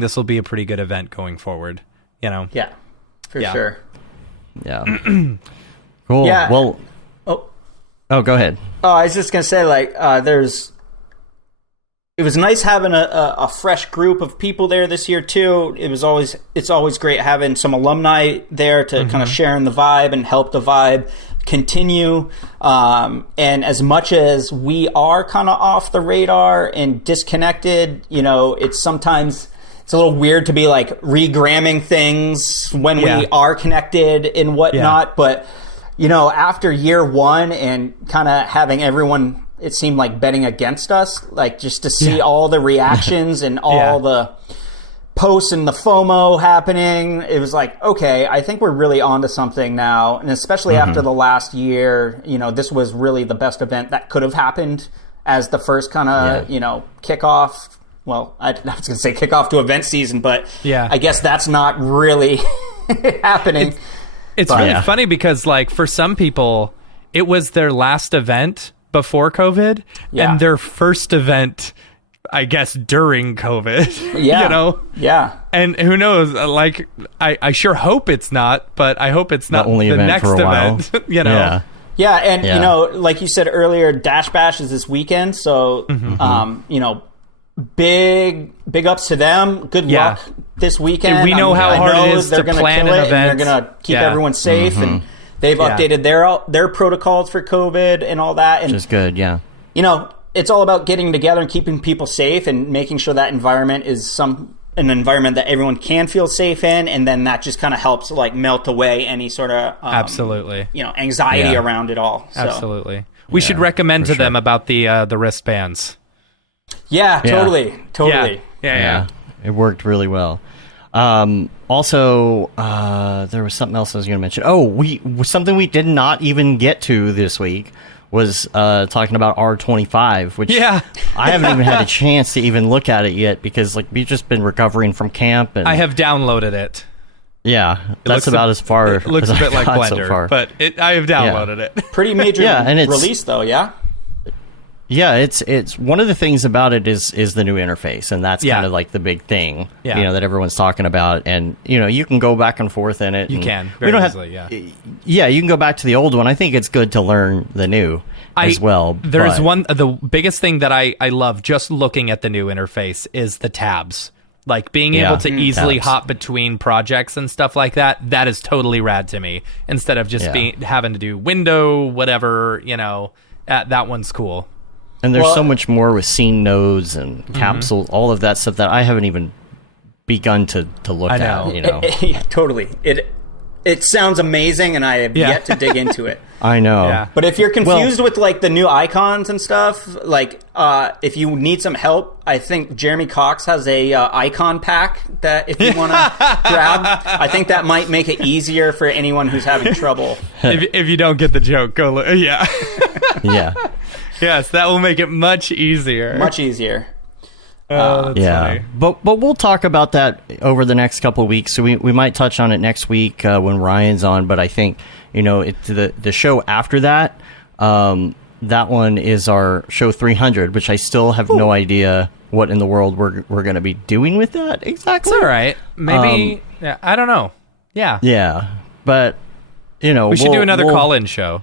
this will be a pretty good event going forward. Yeah, for sure. Yeah. Cool. Yeah. Well. Oh, go ahead. Oh, I was just gonna say, like, it was nice having a fresh group of people there this year too. It's always great having some alumni there to kind of share in the vibe and help the vibe continue. And as much as we are kind of off the radar and disconnected, it's sometimes it's a little weird to be like regramming things when we are connected and whatnot. But after year 1 and kind of having everyone, it seemed like betting against us, like just to see all the reactions and all the posts and the FOMO happening. It was like, okay, I think we're really onto something now. And especially after the last year, this was really the best event that could have happened as the first kind of, kickoff. Well, I was going to say kickoff to event season, but I guess that's not really happening. It's really funny because, like, for some people, it was their last event before COVID and their first event, I guess, during COVID. Yeah. Yeah. And who knows? Like, I sure hope it's not, but I hope it's not the only event next for a while. event. Yeah. Yeah, and like you said earlier, Dash Bash is this weekend, so big ups to them. Good luck this weekend. And we know how hard it is to plan an event. And they're going to keep everyone safe, and they've updated their protocols for COVID and all that. And just good, yeah. It's all about getting together and keeping people safe and making sure that environment is an environment that everyone can feel safe in, and then that just kind of helps like melt away any sort of absolutely anxiety around it all. So. Absolutely, we should recommend to them about the wristbands. Yeah, totally. Yeah. It worked really well. Also, there was something else I was going to mention. Something we did not even get to this week was talking about R25, which I haven't even had a chance to even look at it yet because like we've just been recovering from camp. And I have downloaded it. Yeah, that's about as far. It looks a bit like Blender, so but I have downloaded it. Pretty major release though, yeah. Yeah, it's one of the things about it is the new interface, and that's kind of like the big thing, that everyone's talking about. And you can go back and forth in it. You can very easily, you can go back to the old one. I think it's good to learn the new as well. There's the biggest thing that I love just looking at the new interface is the tabs. Like being able to easily hop between projects and stuff like that. That is totally rad to me. Instead of just having to do window whatever, that one's cool. And there's so much more with scene nodes and capsules, all of that stuff that I haven't even begun to look at. Yeah, totally. It It sounds amazing, and I have yet to dig into it. I know. Yeah. But if you're confused with like the new icons and stuff, like if you need some help, I think Jeremy Cox has a icon pack that if you want to grab, I think that might make it easier for anyone who's having trouble. If you don't get the joke, go look. Yeah. Yeah. Yes, that will make it much easier. Much easier. That's funny. But we'll talk about that over the next couple of weeks. So we might touch on it next week when Ryan's on. But I think the show after that, that one is our show 300, which I still have no idea what in the world we're going to be doing with that exactly. It's all right. Maybe I don't know. Yeah. Yeah, but we should do another call-in show.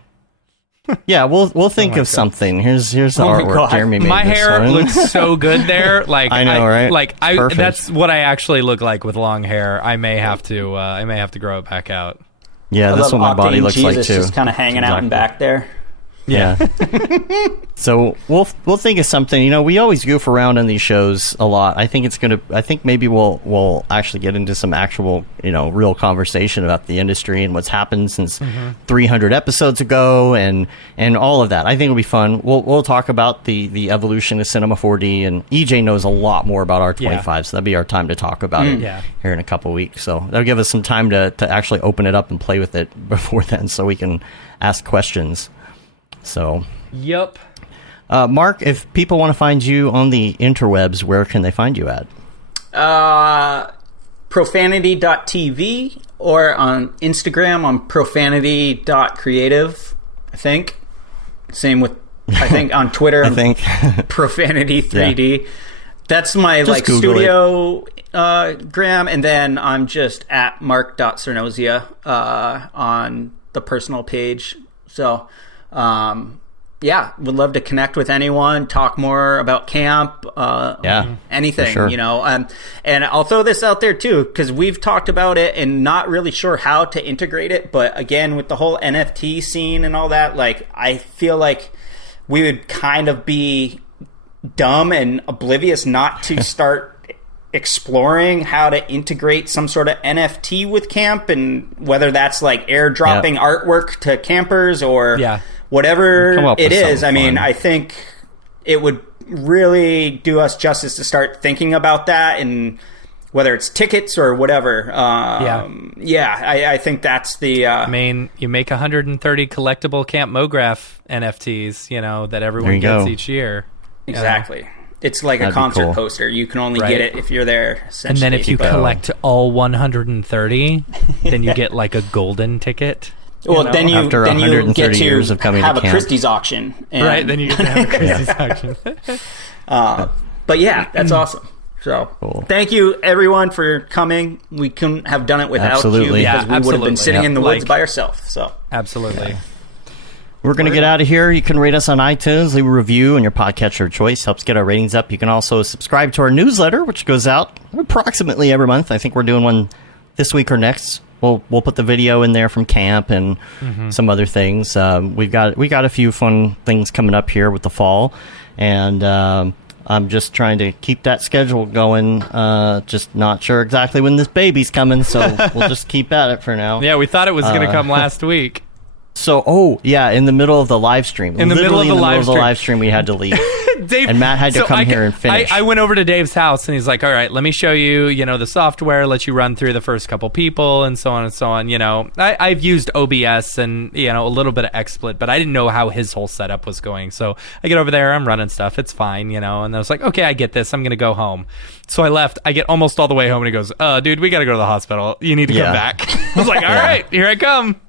Yeah, we'll think of something. Here's the artwork God. Jeremy made. My this hair one. looks so good there. Like I know, right? Like Perfect. that's what I actually look like with long hair. I may have to grow it back out. Yeah, I that's what love my body Octane looks Jesus like too. just kind of hanging out in back there. Yeah. So we'll think of something. We always goof around on these shows a lot. I think maybe we'll actually get into some actual real conversation about the industry and what's happened since 300 episodes ago and all of that. I think it'll be fun. We'll talk about the evolution of Cinema 4D, and EJ knows a lot more about R25, so that'll be our time to talk about it here in a couple of weeks. So that'll give us some time to actually open it up and play with it before then, so we can ask questions. So, Yep. Mark, if people want to find you on the interwebs, where can they find you at? Profanity.tv or on Instagram on profanity.creative, I think. Same with, I think, on Twitter. I think. Profanity3D. Yeah. That's my just Google studio gram, and then I'm just at mark.cernosia on the personal page. So... would love to connect with anyone, talk more about camp, anything, sure. and I'll throw this out there too, because we've talked about it and not really sure how to integrate it. But again, with the whole NFT scene and all that, like, I feel like we would kind of be dumb and oblivious not to start exploring how to integrate some sort of NFT with camp, and whether that's like airdropping artwork to campers or whatever it is. I mean, I think it would really do us justice to start thinking about that, and whether it's tickets or whatever. I think that's the... I mean, you make 130 collectible Camp Mograph NFTs, that everyone gets each year. Exactly. It's like a concert poster. You can only get it if you're there, and then if you collect all 130, then you get like a golden ticket. Well, then you After then you 130 get to years of coming have to a camp. Christie's auction. And, Then you get to have a Christie's auction. But yeah, that's awesome. So thank you, everyone, for coming. We couldn't have done it without you, because we would have been sitting in the woods by ourselves. So Absolutely. We're going to get out of here. You can rate us on iTunes, leave a review on your podcatcher of choice. Helps get our ratings up. You can also subscribe to our newsletter, which goes out approximately every month. I think we're doing one this week or next. We'll put the video in there from camp and some other things. We got a few fun things coming up here with the fall, and I'm just trying to keep that schedule going. Just not sure exactly when this baby's coming, so we'll just keep at it for now. Yeah, we thought it was going to come last week. So, in the middle of the live stream. In the middle of the live stream, we had to leave. Dave, and Matt had to come here and finish. I went over to Dave's house, and he's like, all right, let me show you, the software, let you run through the first couple people, and so on and so on. I've used OBS and, a little bit of XSplit, but I didn't know how his whole setup was going. So I get over there, I'm running stuff, it's fine, and I was like, okay, I get this, I'm going to go home. So I left, I get almost all the way home, and he goes, dude, we got to go to the hospital. You need to come back. I was like, all right, here I come.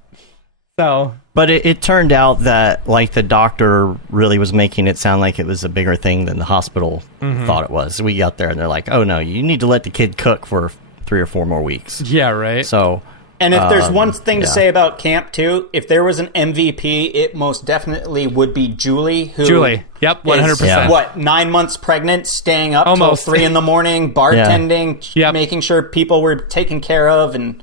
So... But it turned out that, like, the doctor really was making it sound like it was a bigger thing than the hospital thought it was. We got there, and they're like, oh, no, you need to let the kid cook for 3 or 4 more weeks. Yeah, right. So... And if there's one thing to say about camp, too, if there was an MVP, it most definitely would be Julie, who... Yep, 100%. Is, 9 months pregnant, staying up Almost. till 3 in the morning, bartending, making sure people were taken care of, and...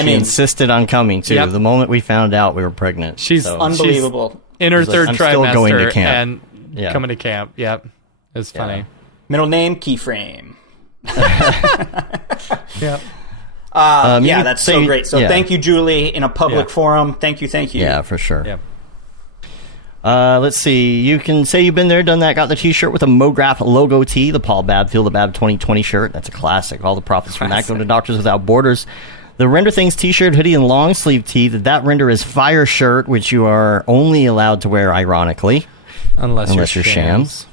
She insisted on coming, too. Yep. The moment we found out we were pregnant. She's unbelievable. She's in her third trimester still going to camp. and coming to camp. Yep. It's funny. Middle name, Keyframe. Yep. Yeah, that's so great. So yeah. thank you, Julie, in a public forum. Thank you. Yeah, for sure. Yeah. Let's see. You can say you've been there, done that, got the T-shirt with a Mograph logo tee, the Paul Babb, Feel the Babb 2020 shirt. That's a classic. All the profits from that go to Doctors Without Borders. The Render Things T-shirt, hoodie, and long sleeve tee. That Render is Fire shirt, which you are only allowed to wear, ironically, unless you're shams.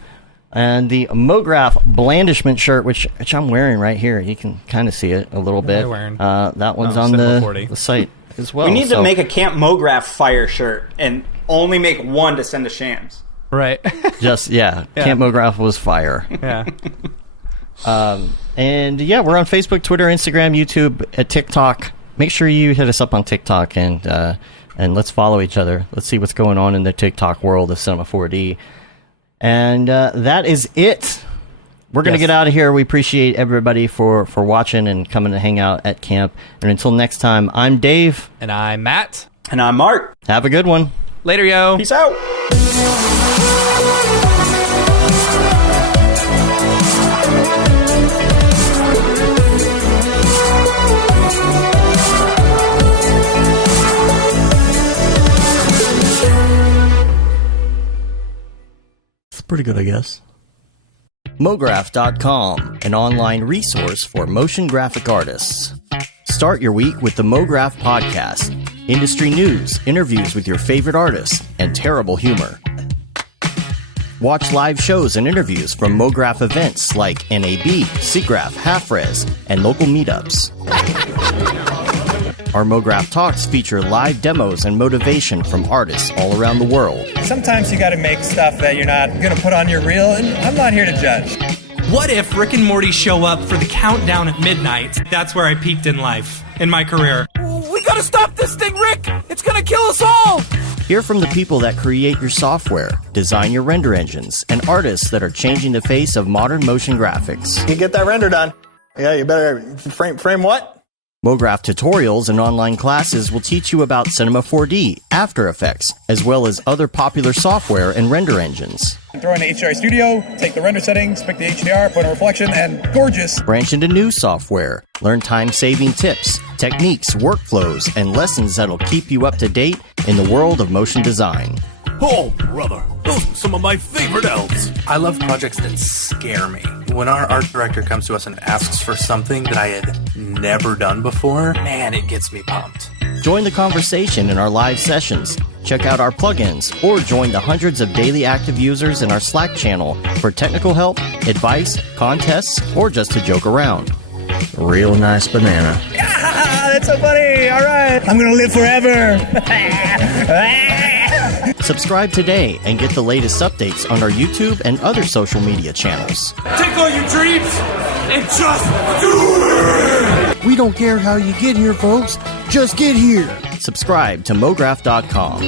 And the Mograph blandishment shirt, which I'm wearing right here. You can kind of see it a little bit. That one's on the site as well. We need to make a Camp Mograph Fire shirt and only make one to send to Shams. Right. Camp Mograph was fire. Yeah. And yeah, we're on Facebook, Twitter, Instagram, YouTube, TikTok. Make sure you hit us up on TikTok and let's follow each other. Let's see what's going on in the TikTok world of Cinema 4D. And that is it. We're going to get out of here. We appreciate everybody for watching and coming to hang out at camp. And until next time, I'm Dave. And I'm Matt. And I'm Mark. Have a good one. Later, yo. Peace out. It's pretty good, I guess. Mograph.com, an online resource for motion graphic artists. Start your week with the Mograph podcast. Industry news, interviews with your favorite artists, and terrible humor. Watch live shows and interviews from Mograph events like NAB, SIGGRAPH, Half-Res, and local meetups. Our Mograph Talks feature live demos and motivation from artists all around the world. Sometimes you gotta make stuff that you're not gonna put on your reel, and I'm not here to judge. What if Rick and Morty show up for the countdown at midnight? That's where I peaked in life, in my career. We gotta stop this thing, Rick! It's gonna kill us all! Hear from the people that create your software, design your render engines, and artists that are changing the face of modern motion graphics. You get that render done. Yeah, you better frame what? Mograph tutorials and online classes will teach you about Cinema 4D, After Effects, as well as other popular software and render engines. Throw in the HDR Studio, take the render settings, pick the HDR, put in reflection, and gorgeous. Branch into new software. Learn time-saving tips, techniques, workflows, and lessons that'll keep you up to date in the world of motion design. Oh, brother, those are some of my favorite elves. I love projects that scare me. When our art director comes to us and asks for something that I had never done before, man, it gets me pumped. Join the conversation in our live sessions. Check out our plugins, or join the hundreds of daily active users in our Slack channel for technical help, advice, contests, or just to joke around. Real nice banana. Ah, that's so funny. All right. I'm going to live forever. Subscribe today and get the latest updates on our YouTube and other social media channels. Take all your dreams and just do it! We don't care how you get here, folks. Just get here. Subscribe to Mograph.com.